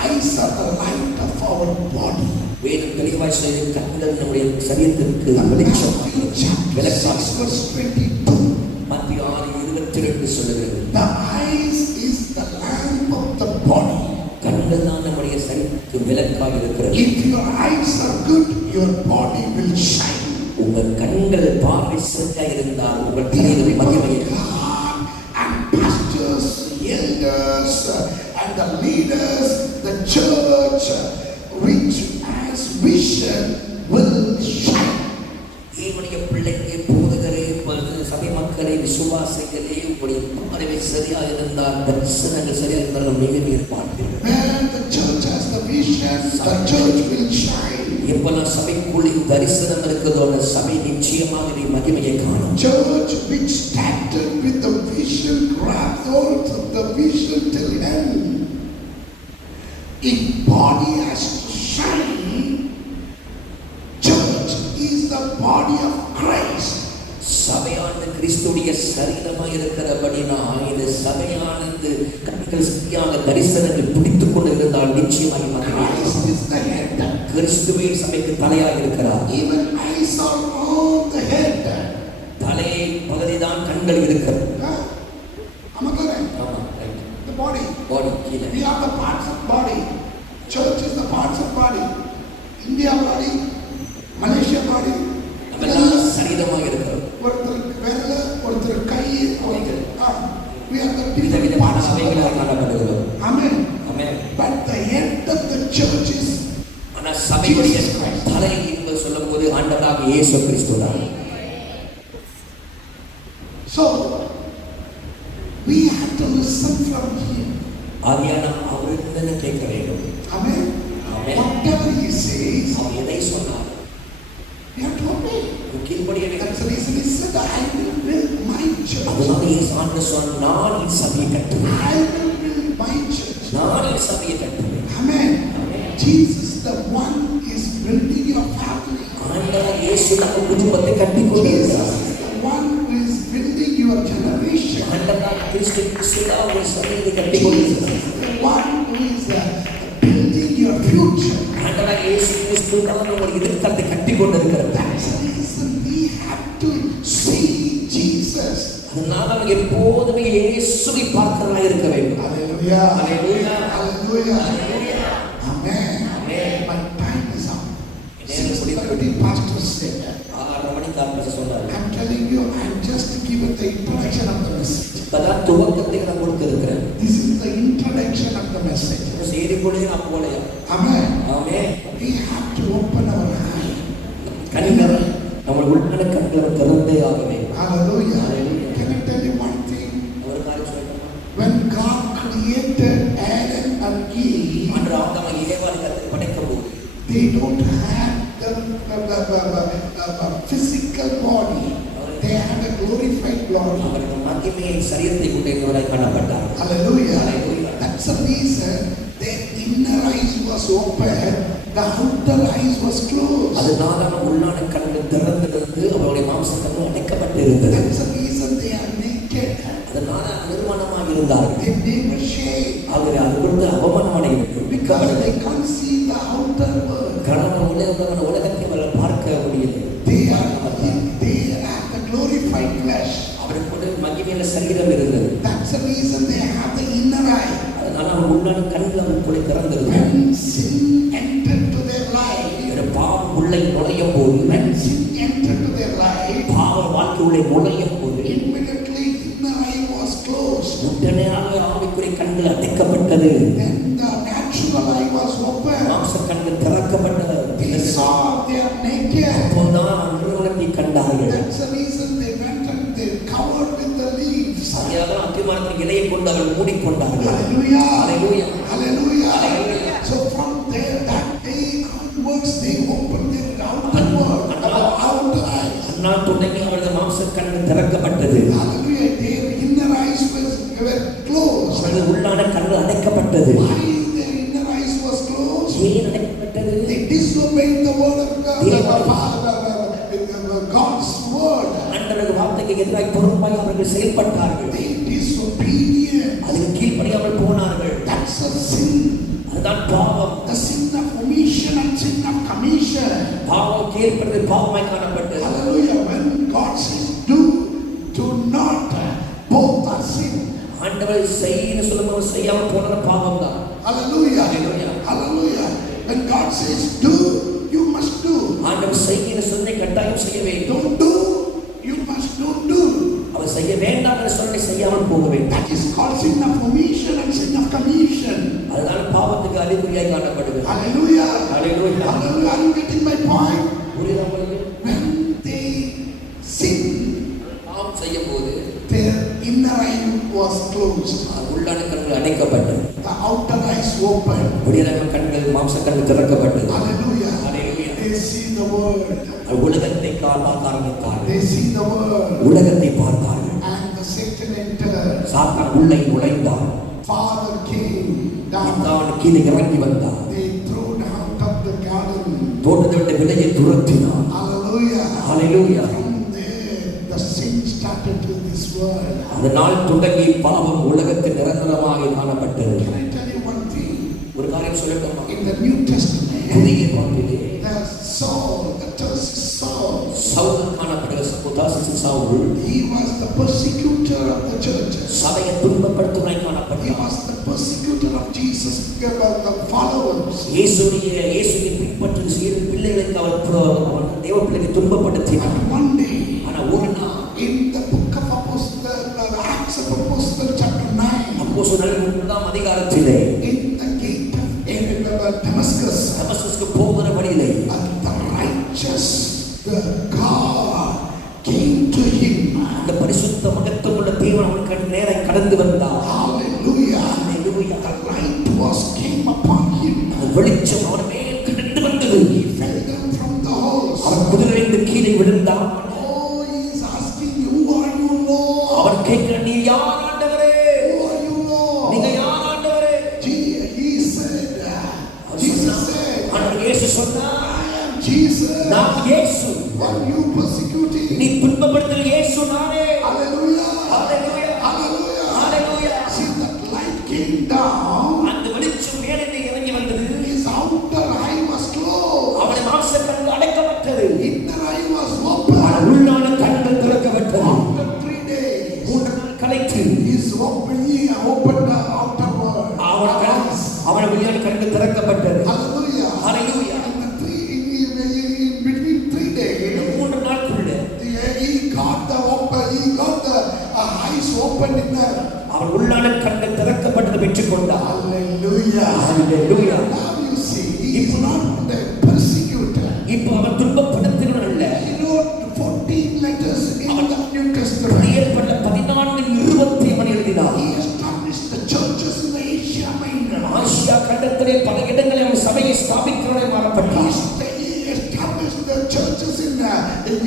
eyes are the light of our body. வேதம் தெளிவாய் சொல்லுகிறது, கண்கள் நம்முடைய சரீரத்திற்கு வெளிச்சம். Matthew chapter 6 verse 22. மத்திய 6:22 சொல்லுகிறது. The eyes is the lamp of the body. கண்கள் தான் நம்முடைய சரீரத்துக்கு விளக்காக இருக்கிறது. If your eyes are good, your body will shine. உங்கள் கண்கள் பார்வை சரியாக இருந்தால் உங்கள் தலையில் மகிமை. God and pastors, elders, and the leaders, the church, which has vision, will shine. தேவனுடைய பிள்ளைகளே, போதகரே, சபை மக்களே, விசுவாசிகளே, உங்களுடைய பார்வை சரியாக இருந்தால், தரிசனங்கள் சரியாக இருந்தால் மிக பார்ப்பீர்கள். When the church has the vision, the church will shine. எப்பெல்லாம் சபைக்குள்ளே தரிசனம் இருக்கிறதோ அந்த சபை நிச்சயமாக நீ மகிமையை காணும். Church which started with the vision grabs hold of the vision till end. If body has to shine, church is the body of Christ. சபையானது கிறிஸ்துடைய சரீரமாக இருக்கிறபடினால் இந்த சபையானது கண்கள் சரியாக தரிசனங்கள் பிடித்துக் கொண்டு இருந்தால் நிச்சயமாக மகிமை. Christ is the head. கிறிஸ்துவே சபைக்கு தலையாக இருக்கிறார். Even eyes are on the head. தலையை பகுதிதான் கண்கள் இருக்கிறது. Am I correct? ஆமா, right. The body. பாடி கீழே. We are the parts of body. Church is the parts of body. India body, Malaysia body. நம்ம எல்லாம் சரீரமாக இருக்கிறோம். ஒருத்தர் விரல, ஒருத்தர் கை, ஒருத்தர் we are the different விதவிதமான parts of the சபைகளாக body. காணப்படுகிறோம். Amen. Amen. But the head of the church is ஆனா சபையுடைய தலை என்று சொல்லும்போது ஆண்டவராக இயேசு கிறிஸ்துதான். so we have to listen from him. ஆகியால் நாம் அவரிடமிருந்து கேட்க வேண்டும். Amen. Amen. Whatever he says, அவர் எதை சொன்னார் we have to obey. கீழ்ப்படிய வேண்டும். That's the reason he said, I will build my church. அதுதான் இயேசு ஆண்டவர் சொன்னார், நான் இந்த சபையை கட்டுவேன். I will build my church. நான் இந்த சபையை கட்டுவேன். Amen. Amen. Jesus, the one is building your family. ஆண்டவர் இயேசு நம்ம குடும்பத்தை கட்டிக் Jesus கொண்டிருக்கிறார். is the one who is building your generation. ஆண்டவர் கிறிஸ்துவின் ஒரு சபையை கட்டிக் Jesus கொண்டிருக்கிறார். is the one who is building your future. ஆண்டவர் இயேசு கிறிஸ்து தான் ஒரு எதிர்காலத்தை கட்டிக் கொண்டிருக்கிறார். That's the reason we have to see Jesus. அதனால நாம் எப்போதுமே இயேசுவை பார்க்கிறவர்களாக இருக்க வேண்டும். Hallelujah. Hallelujah. Hallelujah. Hallelujah. Amen. Amen. My time is up. நேரம் முடிந்தது. 6:30 pastor said, 6:30 மணிக்கு ஆரம்பிச்சு சொன்னார். I'm telling you, I'm just giving the introduction of the message. இப்பதான் துவக்கத்தை நான் கொடுத்திருக்கிறேன். This is the introduction of the message. செய்தி கூட நான் போலையா. Amen. Amen. We have to open our eyes. கண்கள் நம்ம உள்ளான கண்களை திறந்தே ஆக வேண்டும். Hallelujah. Hallelujah. Can I tell you one thing? ஒரு காரியம் சொல்லணுமா? When God created Adam and Eve, அன்று ஆதாம் ஏவாளை கர்த்தர் படைக்கும்போது they don't have the physical body. They had a glorified body. அவர்கள் மகிமையை சரீரத்தை கொண்டிருந்தவராய் காணப்பட்டார். Hallelujah. Hallelujah. That's the reason their inner eyes was open, the outer eyes was closed. அதனால நம்ம உள்ளான கண்கள் திறந்திருந்து அவருடைய மாம்ச கண்கள் அடைக்கப்பட்டிருந்தது. That's the reason they are naked. அதனால நிர்வாணமாக இருந்தார்கள். They never shave அவர் அது கொடுத்து அவமானம் அடைகிறது. because they can't see the outer world. கடவுள் உலகத்தை அவர்கள் பார்க்க முடியலை. They have the glorified flesh. அவருக்கு மகிமையில சரீரம் இருந்தது. That's the reason they have the inner eye. அதனால அவர் உள்ளான கண்கள் அவருக்குள்ளே திறந்திருந்தது. When sin entered to their life, ஒரு பாவம் உள்ளே நுழையும் போது, when sin entered to their life, பாவம் வாழ்க்கை உள்ளே நுழையும் போது, immediately inner eye was closed. உடனடியாக ஆவிக்குரிய கண்கள் அடைக்கப்பட்டது. Then the natural eye was open. மாம்ச கண்கள் திறக்கப்பட்டது. They saw they are naked. அப்போதான் நிறுவனத்தை கண்டார்கள். That's the reason they went and they covered with the leaves. அதனால அத்திமரத்தின் இலையை கொண்டு அவர்கள் மூடிக்கொண்டார்கள். Hallelujah. Hallelujah. Hallelujah. Hallelujah. So from there, that day onwards, they opened their outer world, outer eyes. அந்நாள் தொடங்கி அவரது மாம்ச கண்கள் திறக்கப்பட்டது. Hallelujah. Their inner eyes were closed. அவரது உள்ளான கண்கள் அடைக்கப்பட்டது. Why their inner eyes was closed? ஏன் அடைக்கப்பட்டது? They disobeyed the word of God, God's word. ஆண்டவருடைய வார்த்தைக்கு எதிராக பொறுப்பாய் அவர்கள் செயல்பட்டார்கள். They disobedient. அதுக்கு கீழ்ப்படியாமல் போனார்கள். That's a sin. அதுதான் பாவம். The sin of omission and sin of commission. பாவம் கீழ்ப்படிவது பாவமாய் காணப்பட்டது. Hallelujah. When God says do not, both are sin. ஆண்டவர் செய்யன்னு சொல்லும்போது செய்யாமல் போனது பாவம் தான். Hallelujah. Hallelujah. Hallelujah. When God says do, you must do. ஆண்டவர் செய்யன்னு சொல்லி கட்டாயம் செய்ய வேண்டும். Don't do, you must don't do. அவர் செய்ய வேண்டாம் என்று சொல்லி செய்யாமல் போக வேண்டும். That is called sin of omission and sin of commission. அதனால பாவத்துக்கு அறிகுறியாய் காணப்படுகிறது. Hallelujah. Hallelujah. Hallelujah. Are you getting my point? புரியுதா உங்களுக்கு? When they sin, பாவம் செய்யும் போது their inner eye was closed. உள்ளான கண்கள் அடைக்கப்பட்டது. The outer eyes opened. வெளியான கண்கள் மாம்ச கண்கள் திறக்கப்பட்டது. Hallelujah. Hallelujah. They see the word. உலகத்தை பார்க்க ஆரம்பித்தார்கள். They see the word. உலகத்தை பார்த்தார்கள். And the Satan entered. சாத்தான் உள்ளே நுழைந்தான். Father came down. தான் கீழே இறங்கி வந்தான். They threw him out of the garden. தோட்டத்தை விட்டு வெளியே துரத்தினான். Hallelujah. Hallelujah. From there, the sin started to this world. அந்த நாள் தொடங்கி பாவம் உலகத்தில் நிரந்தரமாக காணப்பட்டது. Can I tell you one thing? ஒரு காரியம் சொல்லட்டுமா? In the New Testament, புதிய பாட்டிலே the Saul, the Tarsus Saul, Saul காணப்படுகிற Saul he was the persecutor of the churches. சபையை துன்பப்படுத்துவதை He காணப்பட்டார். was the persecutor of Jesus, the followers. இயேசுவின் பின்பற்று செய்யும் பிள்ளைகளுக்கு அவர் தேவ பிள்ளைகளை துன்பப்படுத்தினார். But one day, ஆனா ஒரு நாள் in the book of Acts of Apostles, chapter 9, அப்போஸ்தலர் 3ஆம் அதிகாரத்திலே in the gate of Damascus, தமஸ்குக்கு போகிற வழியிலே the righteous, the God came to him. அந்த பரிசுத்த மகத்துவமுள்ள தேவன் அவனுக்கு நேராக கடந்து வந்தார். Hallelujah. Hallelujah. The light came upon him. அந்த வெளிச்சம் அவன் மேல் கடந்து வந்தது. He fell down from the horse. அவன் குதிரையிலிருந்து கீழே விழுந்தான். Oh, he is asking, who are you, Lord? அவன் கேட்கிறான், நீ யார் ஆண்டவரே? Who are you, Lord? நீங்க யார் ஆண்டவரே? Jesus said, ஆண்டவர் இயேசு சொன்னார், I am Jesus. நான் இயேசு. What you persecuting? நீ துன்பப்படுத்துகிற இயேசு நானே. Hallelujah. Hallelujah. Hallelujah. Hallelujah. See, that light came down. அந்த வெளிச்சம் மேலே இறங்கி வந்தது. His outer eye was closed. அவன் மாம்ச கண்கள் அடைக்கப்பட்டது. Inner eye was open. உள்ளான கண்கள் திறக்கப்பட்டது. After 3 days, 3 நாள் கழித்து he opened the outer world. அவன் வெளியான கண்கள் திறக்கப்பட்டது. Hallelujah. Hallelujah. In between 3 days, 3 நாட்களுள்ள he got the eyes opened in there. அவன் உள்ளான கண்கள் திறக்கப்பட்டது பெற்றுக்கொண்டார். Hallelujah. Hallelujah. Now you see, he is not the persecutor. இப்போ அவன் துன்பப்படுத்துகிறவன் அல்ல. He wrote 14 letters in the New Testament. ஏற்பட்ட 14 அவன் எழுதினார். He established the churches in the Asia Minor. Asia கண்டத்திலே பல இடங்களில் அவன் சபையை ஸ்தாபிக்கிறவனாய் மாறப்பட்டார். He established the churches in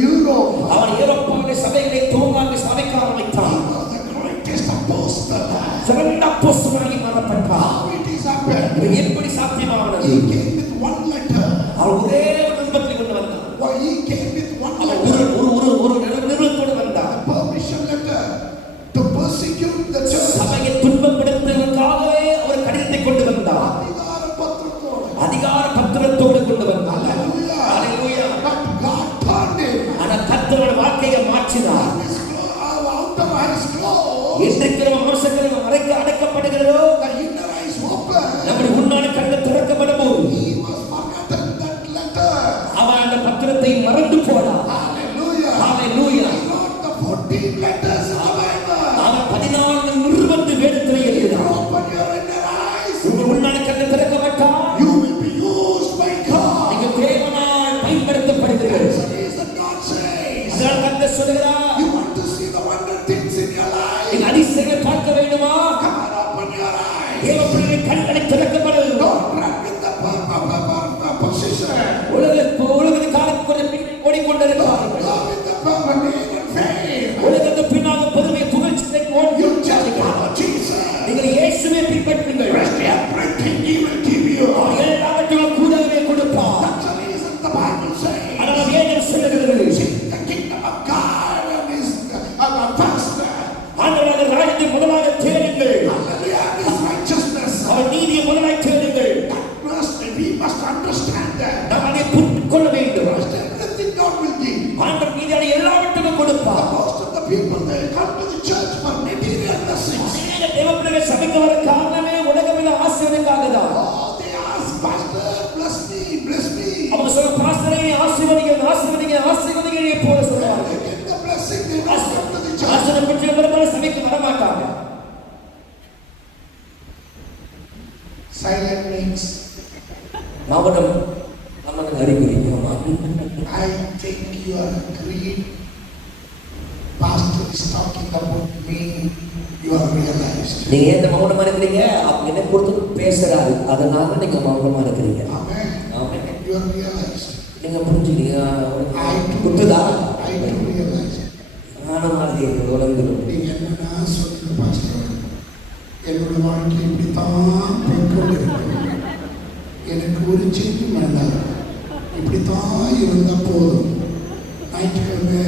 Europe. அவன் ஐரோப்பாவிலே சபைகளை தோன்றாக ஸ்தாபிக்க He ஆரம்பித்தான். was the greatest apostle. சிறந்த அப்போஸ்தலனாகி மாறப்பட்டார். How it is happened? இது எப்படி சாத்தியமானது? He came with one letter. அவன் ஒரே ஒரு நிருபத்தை கொண்டு வந்தான். Why he came with one அவன் letter? ஒரு நிருபத்தோடு வந்தான். Permission letter to persecute the church. சபையை துன்பப்படுத்துவதற்காகவே அவர் கடிதத்தை கொண்டு வந்தார். அதிகார பத்திரத்தோடு. அதிகார பத்திரத்தோடு கொண்டு வந்தார். Hallelujah. Hallelujah. But God turned him. ஆனா கர்த்தர் வாழ்க்கையை மாற்றினார். Our outer eyes closed. இன்றைக்கு நம்ம மாம்சங்கள் அடைக்கப்படுகிறதோ, The inner eyes open. நம்முடைய உன்னான கண்கள் திறக்கப்படும் போது He was forgotten that நீங்க அதிசயங்களை பார்க்க வேண்டுமா? Come on, open your eyes. தேவ பிள்ளைகளின் கண்களை திறக்கப்படும். Don't run with the position. உலகத்தின் காலத்துக்கு ஓடிக்கொண்டிருக்கிறார்கள். Go with the permanent and fame. உலகத்துக்கு பின்னாக பெருமை புகழ்ச்சியை You just follow Jesus. நீங்கள் இயேசுவை பின்பற்றுங்கள். Rest everything He will give you. அவர் எல்லாவற்றையும் கூடவே கொடுப்பார். That's the reason the Bible says. ஆனால் வேதம் சொல்லுகிறது, Seek the kingdom of God and His first. ஆண்டவராகிய ராஜ்யத்தை முதலாக தேடுங்கள். Hallelujah. His righteousness. அவர் நீதியை முதலாக தேடுங்கள். We must understand that. நாம் அதை புரிந்து கொள்ள வேண்டும். Everything God will give. ஆண்டவர் மீதான எல்லாவற்றையும் கொடுப்பார். Most of the people they come to the church for material blessings. தேவ பிள்ளைகள் சபைக்கு வர காரணமே உலகமே ஆசீர்வாதத்துக்காக தான். Oh, they ask, Pastor, bless me, bless me. அவங்க சொல்ல பாஸ்டரே ஆசீர்வதிங்க ஆசீர்வதிங்க ஆசீர்வதிங்க போல சொல்றாங்க. They get the blessing, they don't come to the church. ஆசீர்வாதம் பெற்ற பிறகு சபைக்கு வர மாட்டாங்க. Silent means மாவட்டம் நமக்கு அறிகுறி. I think you are agreed. Pastor is talking about me. You are realized. நீங்க எந்த மௌனமா இருக்கிறீங்க? அவங்க என்ன பொறுத்து பேசுறாரு, அதனால நீங்க மௌனமா இருக்கிறீங்க. Amen. Amen. You are realized. நீங்க புரிஞ்சுக்கிறீங்க. குத்துதா? I do realize. நானும் மாதிரி உலகங்களும் நீங்க என்னன்னா சொல்லுங்க பாஸ்டர், என்னோட வாழ்க்கை இப்படித்தான் போய்க்கொண்டு இருக்கு. எனக்கு ஒரு செய்தி வேண்டாம், இப்படித்தான் இருந்தா போதும். ஞாயிற்றுக்கிழமை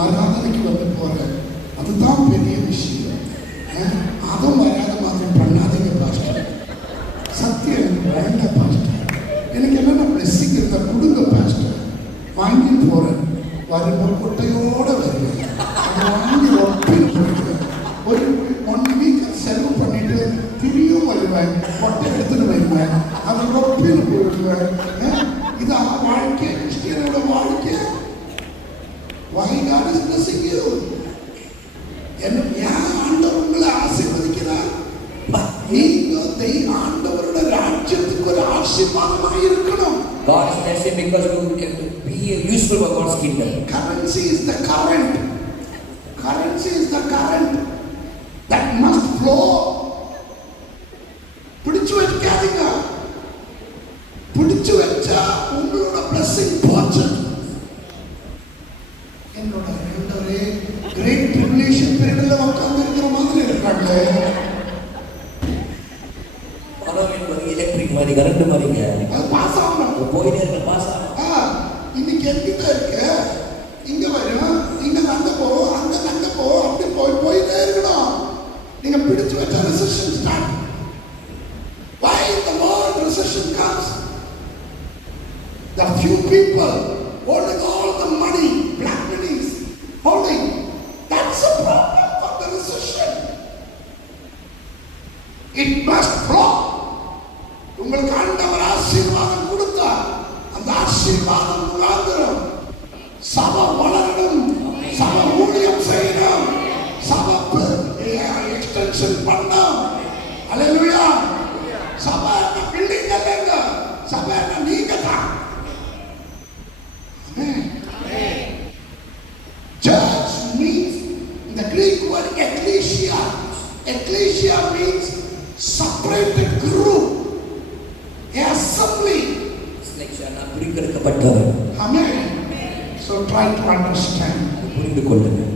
ஆராதனைக்கு வந்து போறேன், அதுதான் பெரிய விஷயம். அதுவும் வராத மாதிரி பண்ணாதீங்க பாஸ்டர். சத்தியம் எனக்கு வேண்டாம் பாஸ்டர். எனக்கு என்னென்ன பிளெஸிங் இருந்தா கொடுங்க பாஸ்டர். வாங்கி போறேன், வரும்போது கொட்டையோட வருவேன். அதை வாங்கி ஒப்பில் போடுவேன். ஒரு 1 வீக் செலவு பண்ணிட்டு திரும்பியும் வருவேன், கொட்டை எடுத்துட்டு வருவேன், அதை ஒப்பில் போடுவேன். இது வாழ்க்கை, கிறிஸ்டியனோட வாழ்க்கை. Why God is blessing you? ஏன் ஆண்டவர் உங்களை ஆசீர்வதிக்கிறார்? நீங்க ஆண்டவரோட ராஜ்யத்துக்கு ஒரு ஆசீர்வாதமாக இருக்கணும். God is blessing because you be useful for God's kingdom. Currency is the current. Currency is the current that must flow. பிடிச்சு வைக்காதீங்க. பிடிச்சு வச்சா உங்களோட blessing போச்சு. என்னோட ஆண்டவரே great tribulation periodல உட்கார்ந்து இருக்கிற மாதிரி இருக்காங்களே. பணம் என்பது எலக்ட்ரிக் மாதிரி, கரண்ட் மாதிரிங்க. அது பாஸ் ஆகணும். போயிட்டே இருக்க பாஸ் ஆகும். இன்னைக்கு என்கிட்ட இருக்கு, இங்க வரும், இங்க தங்க போவோம், அங்க தங்க போவோம், அப்படி போயிட்டே இருக்கணும். நீங்க பிடிச்சு வச்ச recession start. Why the more recession comes? The few people holding all the money, black monies, holding. That's a problem for the recession. It must flow. உங்களுக்கு ஆண்டவர் ஆசீர்வாதம் கொடுத்தா அந்த ஆசீர்வாதம் முகாந்திரம் சபை வளரணும், சபை ஊழியம் செய்யணும், சபை எக்ஸ்டென்ஷன் பண்ணணும். அல்லேலூயா. சபை பில்டிங் இல்லைங்க, சபை நீங்க தான். Church means in the Greek word ecclesia. Ecclesia means separated group, assembly. நான் பிரித்தெடுக்கப்பட்டவர். Amen. So try to understand. புரிந்து கொள்ளுங்கள்.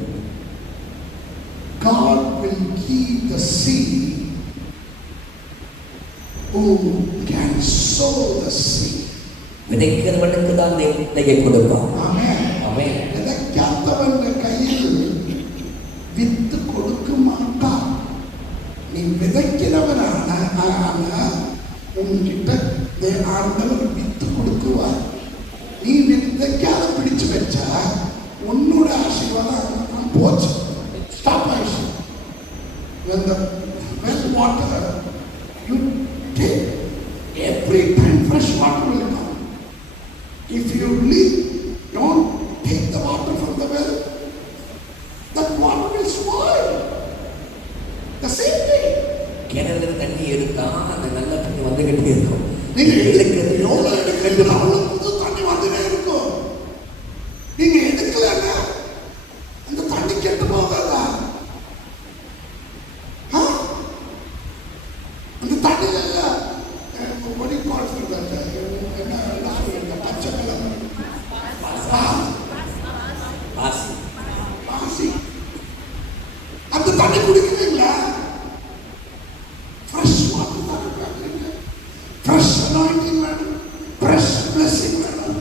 God will give the seed who can sow the seed. விதைக்கிறவனுக்கு தான் விதையை கொடுப்பான். Amen. ஆமென். விதைக்காதவன் கையில் வித்து கொடுக்க மாட்டான். நீ விதைக்கிறவனான உன்கிட்ட ஆண்டவர் வித்து கொடுக்குவார். நீ விதைக்காத பிடிச்சு வச்சா உன்னோட ஆசீர்வாதம் போச்சு. ஸ்டாப் ஆயிடுச்சு. When the well water, you take every time fresh water will come. If you leave, don't take the water from the well, that water will spoil. The same thing. கிணறுல தண்ணி எடுத்தா அந்த நல்ல தண்ணி வந்துகிட்டே இருக்கும். நீங்க எவ்வளவு எடுக்கிறது அவ்வளவு புது தண்ணி வந்துட்டே இருக்கும். நீங்க எடுக்கலன்னா அந்த தண்ணி கெட்டு போகாதா? குடிக்கிறீங்களா? ஃப்ரெஷ் வாட்டர் தானே பார்க்குறீங்க. ஃப்ரெஷ் அனாயிண்டிங் வேணும், ஃப்ரெஷ் பிளஸிங் வேணும்,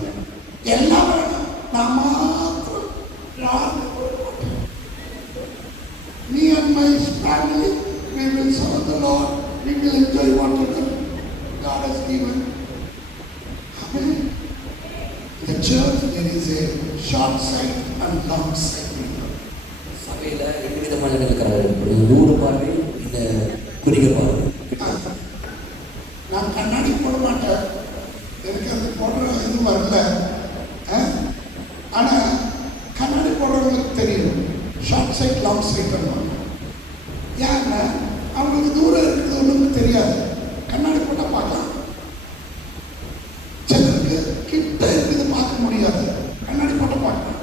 எல்லாம் வேணும். நான் மாத்திரம் me and my family, we will serve the Lord, we will enjoy whatever God has given. Amen. In the church there is a short sight and long sight. சபையில ரெண்டு விதமான இருக்கிறாரு. ஒரு நூறு பார்வை, இந்த குறுகிய பார்வை. நான் கண்ணாடி போட மாட்டேன், எனக்கு அது போடுற இது வரல. ஆனா கண்ணாடி போடுறவங்களுக்கு தெரியும் ஷார்ட் சைட் லாங் சைட் பண்ணுவாங்க. ஏன்னா அவங்களுக்கு தூரம் இருக்கிறது ஒன்றும் தெரியாது, கண்ணாடி போட்டால் பார்க்கலாம். சிலருக்கு கிட்ட இருக்குது பார்க்க முடியாது, கண்ணாடி போட்டால் பார்க்கலாம்.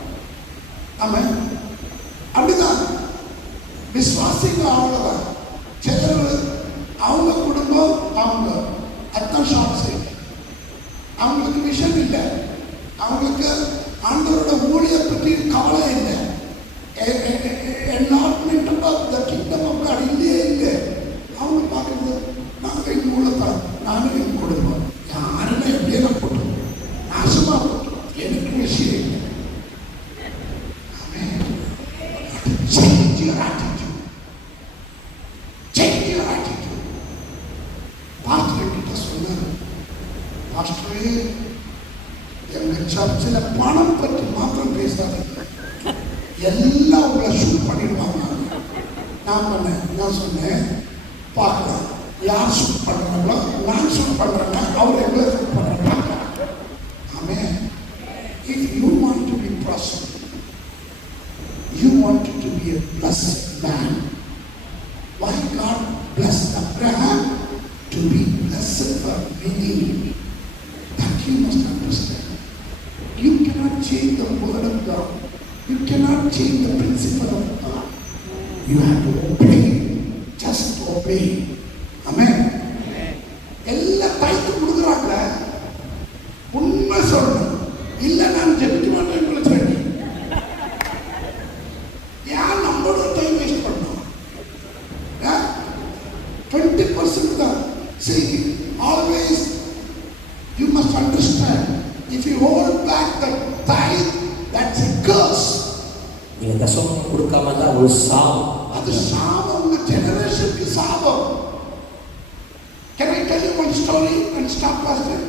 ஆமாம், அப்படிதான் விசுவாசிங்க அவ்வளோதான். சிலர் அவங்க குடும்பம் அவங்க அதுதான் ஷார்ட் சைட். அவங்களுக்கு விஷன் இல்லை, அவங்களுக்கு ஆண்டவரோட ஊழியை பற்றி கவலை இல்லை. Enlargement of the kingdom of God இல்லையே இல்லை. அவங்க பார்க்குறது நாங்கள் எங்கள் ஊழத்தான், நானும் எங்கள் குடும்பம் யாருன்னா எப்படியெல்லாம் போட்டோம், நாசமாக போட்டோம், எனக்கு விஷயம் இல்லை. Change your attitude. Change your attitude. Pastor கிட்ட சொன்னார், பாஸ்டரே எங்கள் சர்ச்சில் பணம் பற்றி மாத்திரம் பேசாதீங்க, எல்லாம் உங்களை ஷூட் பண்ணிடுவாங்க. நான் சொன்னேன், பார்க்கலாம் யார் ஷூட் பண்ணுறாங்களோ, நான் ஷூட் பண்ணுறேன்னா அவர் எங்களை ஷூட் பண்ணுறாங்க. ஆமென். If you want to be prosperous, you wanted to be a blessed man. Why God blessed Abraham? To be blessed for many. That you must understand. You cannot change the word of God. You cannot change the principle of God. You have to obey. Just obey. Amen. எல்லா டைத்து கொடுக்குறாங்க. உண்மை சொல்லணும், இல்லை நான் ஜெபிக்க மாட்டேன் உங்களை சொல்லி. யார் நம்மளோட டைம் வேஸ்ட் பண்ணோம்? 20% தான். See, always you must understand, if you hold back the tithe, that's a curse. நீங்க தசமம் கொடுக்காம தான் ஒரு சாபம். அது சாபம், உங்க ஜெனரேஷனுக்கு சாபம். Can I tell you one story and stop pastor?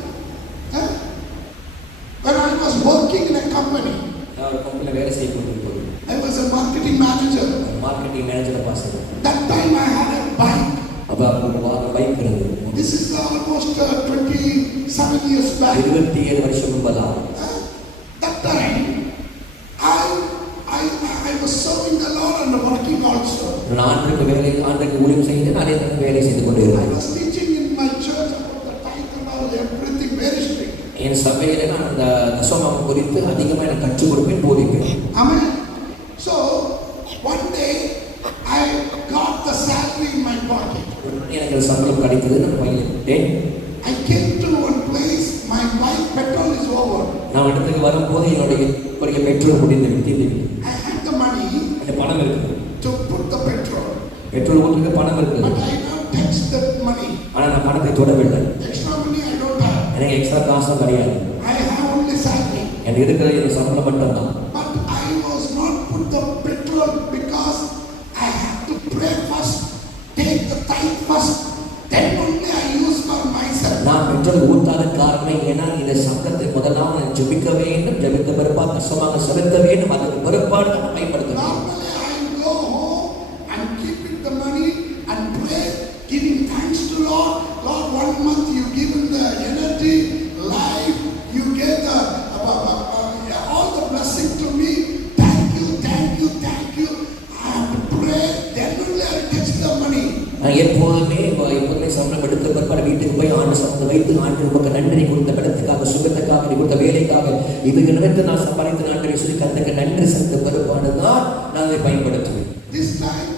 When I was working in a company, நான் ஒரு கம்பெனியில் வேலை செய்ய போகும்போது I was a marketing manager. Marketing மேனேஜரை boss. That time I had a bike. அப்போ ஒரு பைக் இருந்தது. This is almost 27 years back. 27 வருஷம் முன்பதான். That time I was serving the Lord and working also. நான் ஆண்டுக்கு ஊழியம் செய்து அதே வேலை செய்து கொண்டு I இருந்தேன். was teaching in my church about the tithe and all, everything very strict. என் சபையில் நான் அந்த தசமம் குறித்து அதிகமாக எனக்கு கற்றுக் கொடுப்பேன், போதிப்பேன். Amen. So one day I got the salary in my pocket. எனக்கு சம்பளம் கிடைத்தது, நான் பையன். I came to one place, my bike petrol is over. நான் இடத்துக்கு வரும்போது என்னுடைய பெட்ரோல் முடிந்து விட்டது. I had the money அந்த பணம் இருக்குது, to put the petrol. Petrol ஊற்றுக்கு பணம் இருக்குது. But I don't touch that money. ஆனால் நான் பணத்தை தொடவில்லை. Extra money I don't have. எனக்கு எக்ஸ்ட்ரா காசும் கிடையாது. I have only salary. எனக்கு இருக்கிற இந்த சம்பளம் மட்டும்தான். But I was not put the petrol because I have to pray first, take the tithe first, then only I use for myself. நான் petrol ஊற்றாத காரணம் ஏன்னா இந்த சம்பளத்தை முதலாவது ஜெபிக்க வேண்டும், ஜெபித்த பிற்பாடு தசமாக செலுத்த வேண்டும், அதற்கு பிற்பாடு நான் பயன்படுத்த வேண்டும். Normally I go home and keep it the money and pray, giving thanks to Lord. Lord, 1 month you given the energy, life, you gave the all the blessing to me. Thank you, thank you, thank you. I have to pray, then only I touch the money. நான் எப்போதுமே சம்பளம் எடுத்த பிற்பாடு வீட்டுக்கு போய் ஆண்டு சம்பளம் வைத்து ஆண்டு உங்களுக்கு நன்றி கொடுத்த இடத்துக்காக, சுகத்துக்காக, நீ கொடுத்த வேலைக்காக, இது நினைத்து நான் சம்பாதித்த நன்றி சொல்லி கருத்துக்கு நன்றி செலுத்த பிற்பாடு தான் நான் அதை பயன்படுத்துவேன். This time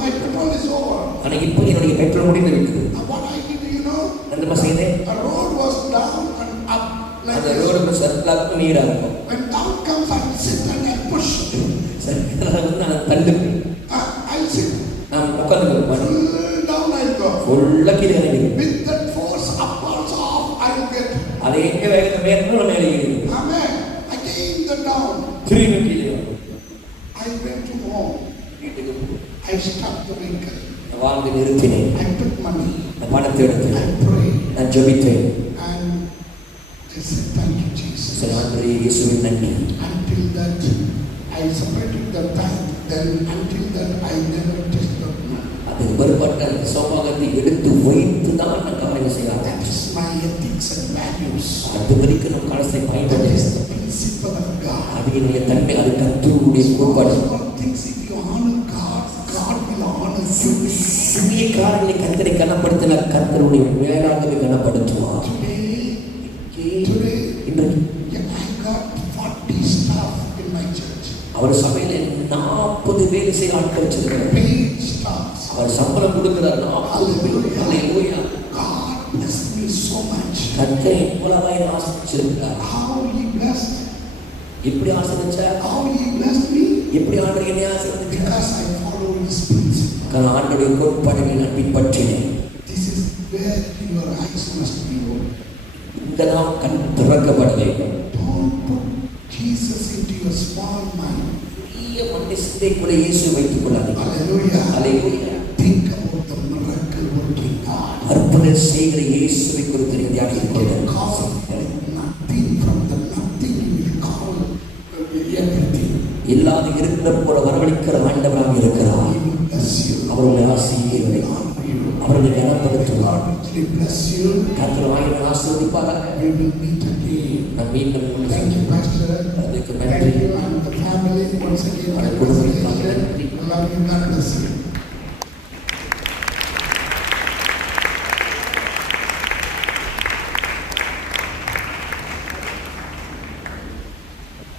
my petrol is over. ஆனால் இப்போ என்னுடைய பெட்ரோல் முடிந்து விட்டது. What I did, you know? என்ன செய்தேன்? The road was down and up. அந்த ரோடு சர்க்குலாக நீராக இருக்கும். When down comes, I sit and I push. சர்க்குலாக வந்து நான் தள்ளுவேன். I உள்ள கீழே இறங்கி With that force upwards off, I will get. அதே வேகத்தில் மேலும் மேலே ஏறி Amen. I came the down. திரும்பி கீழே வரும். I went to home. வீட்டுக்கு போ. I stopped the vehicle. நான் வாழ்ந்து நிறுத்தினேன். I took money. நான் பணத்தை எடுத்தேன். I prayed. நான் ஜெபித்தேன். And I said, thank you, Jesus. சரி ஆண்டவரே இயேசுவின் நன்றி. Until that, I separated the time. Then until that, I never touched the money. அது வருபட்ட அந்த சோபாகத்தை எடுத்து வைத்து தான் நான் கவனம் செய்யலாம். That is my ethics and values. அது வரைக்கும் நம் காலத்தை That பயன்படுத்தி is the principle of God. அது என்னுடைய தன்மை, அது கர்த்தருடைய கோட்பாடு. God thinks if you honor God, God will honor you. சிறிய காரியங்களை கர்த்தரை கனப்படுத்தினால் கர்த்தருடைய மேலாகவே கனப்படுத்துவார். Today, இன்றைக்கு I got 40 staff in my church. அவர் சபையில 40 வேலை செய்ய ஆட்கள் வச்சிருக்கிறார். Paid staffs. அவர் சம்பளம் கொடுக்கிறார். 40 பேர். ஹalleluya. God blessed me so much. கர்த்தரை இவ்வளவாய் ஆசீர்வதிச்சிருக்கிறார். How He blessed. எப்படி ஆசீர்வதிச்சார்? How He blessed me. எப்படி ஆண்டவர் என்னை ஆசீர்வதிச்சார்? Because I followed His principle. நான் ஆண்டவருடைய கோட்பாடுகளை நான் பின்பற்றினேன். This is where your eyes must be open. இந்த நாம் கண் திறக்கப்பட வேண்டும். Don't put Jesus into your small mind. பெரிய மனித சிந்தைக்குள்ள இயேசு வைத்துக் கொள்ளாதீங்க. Hallelujah. Hallelujah. Think about the miracle working God. அற்புதம் செய்கிற இயேசுவை குறித்து நீ தியானித்துக் Call கொள்ளுங்கள். nothing from the nothing. You will call everything. இல்லாத இருக்கிற போல வரவழைக்கிற ஆண்டவராக இருக்கிறார். He will bless you. அவருடைய ஆசீர்வதிப்பார். அவருடைய கனப்படுத்துவார். He will bless you. கர்த்தர் வாயினை ஆசீர்வதிப்பாராக. We will meet again. நான் மீண்டும் உங்களை Thank you, Pastor. அதுக்கு Thank நன்றி. you and the family once again. I love you. God bless you.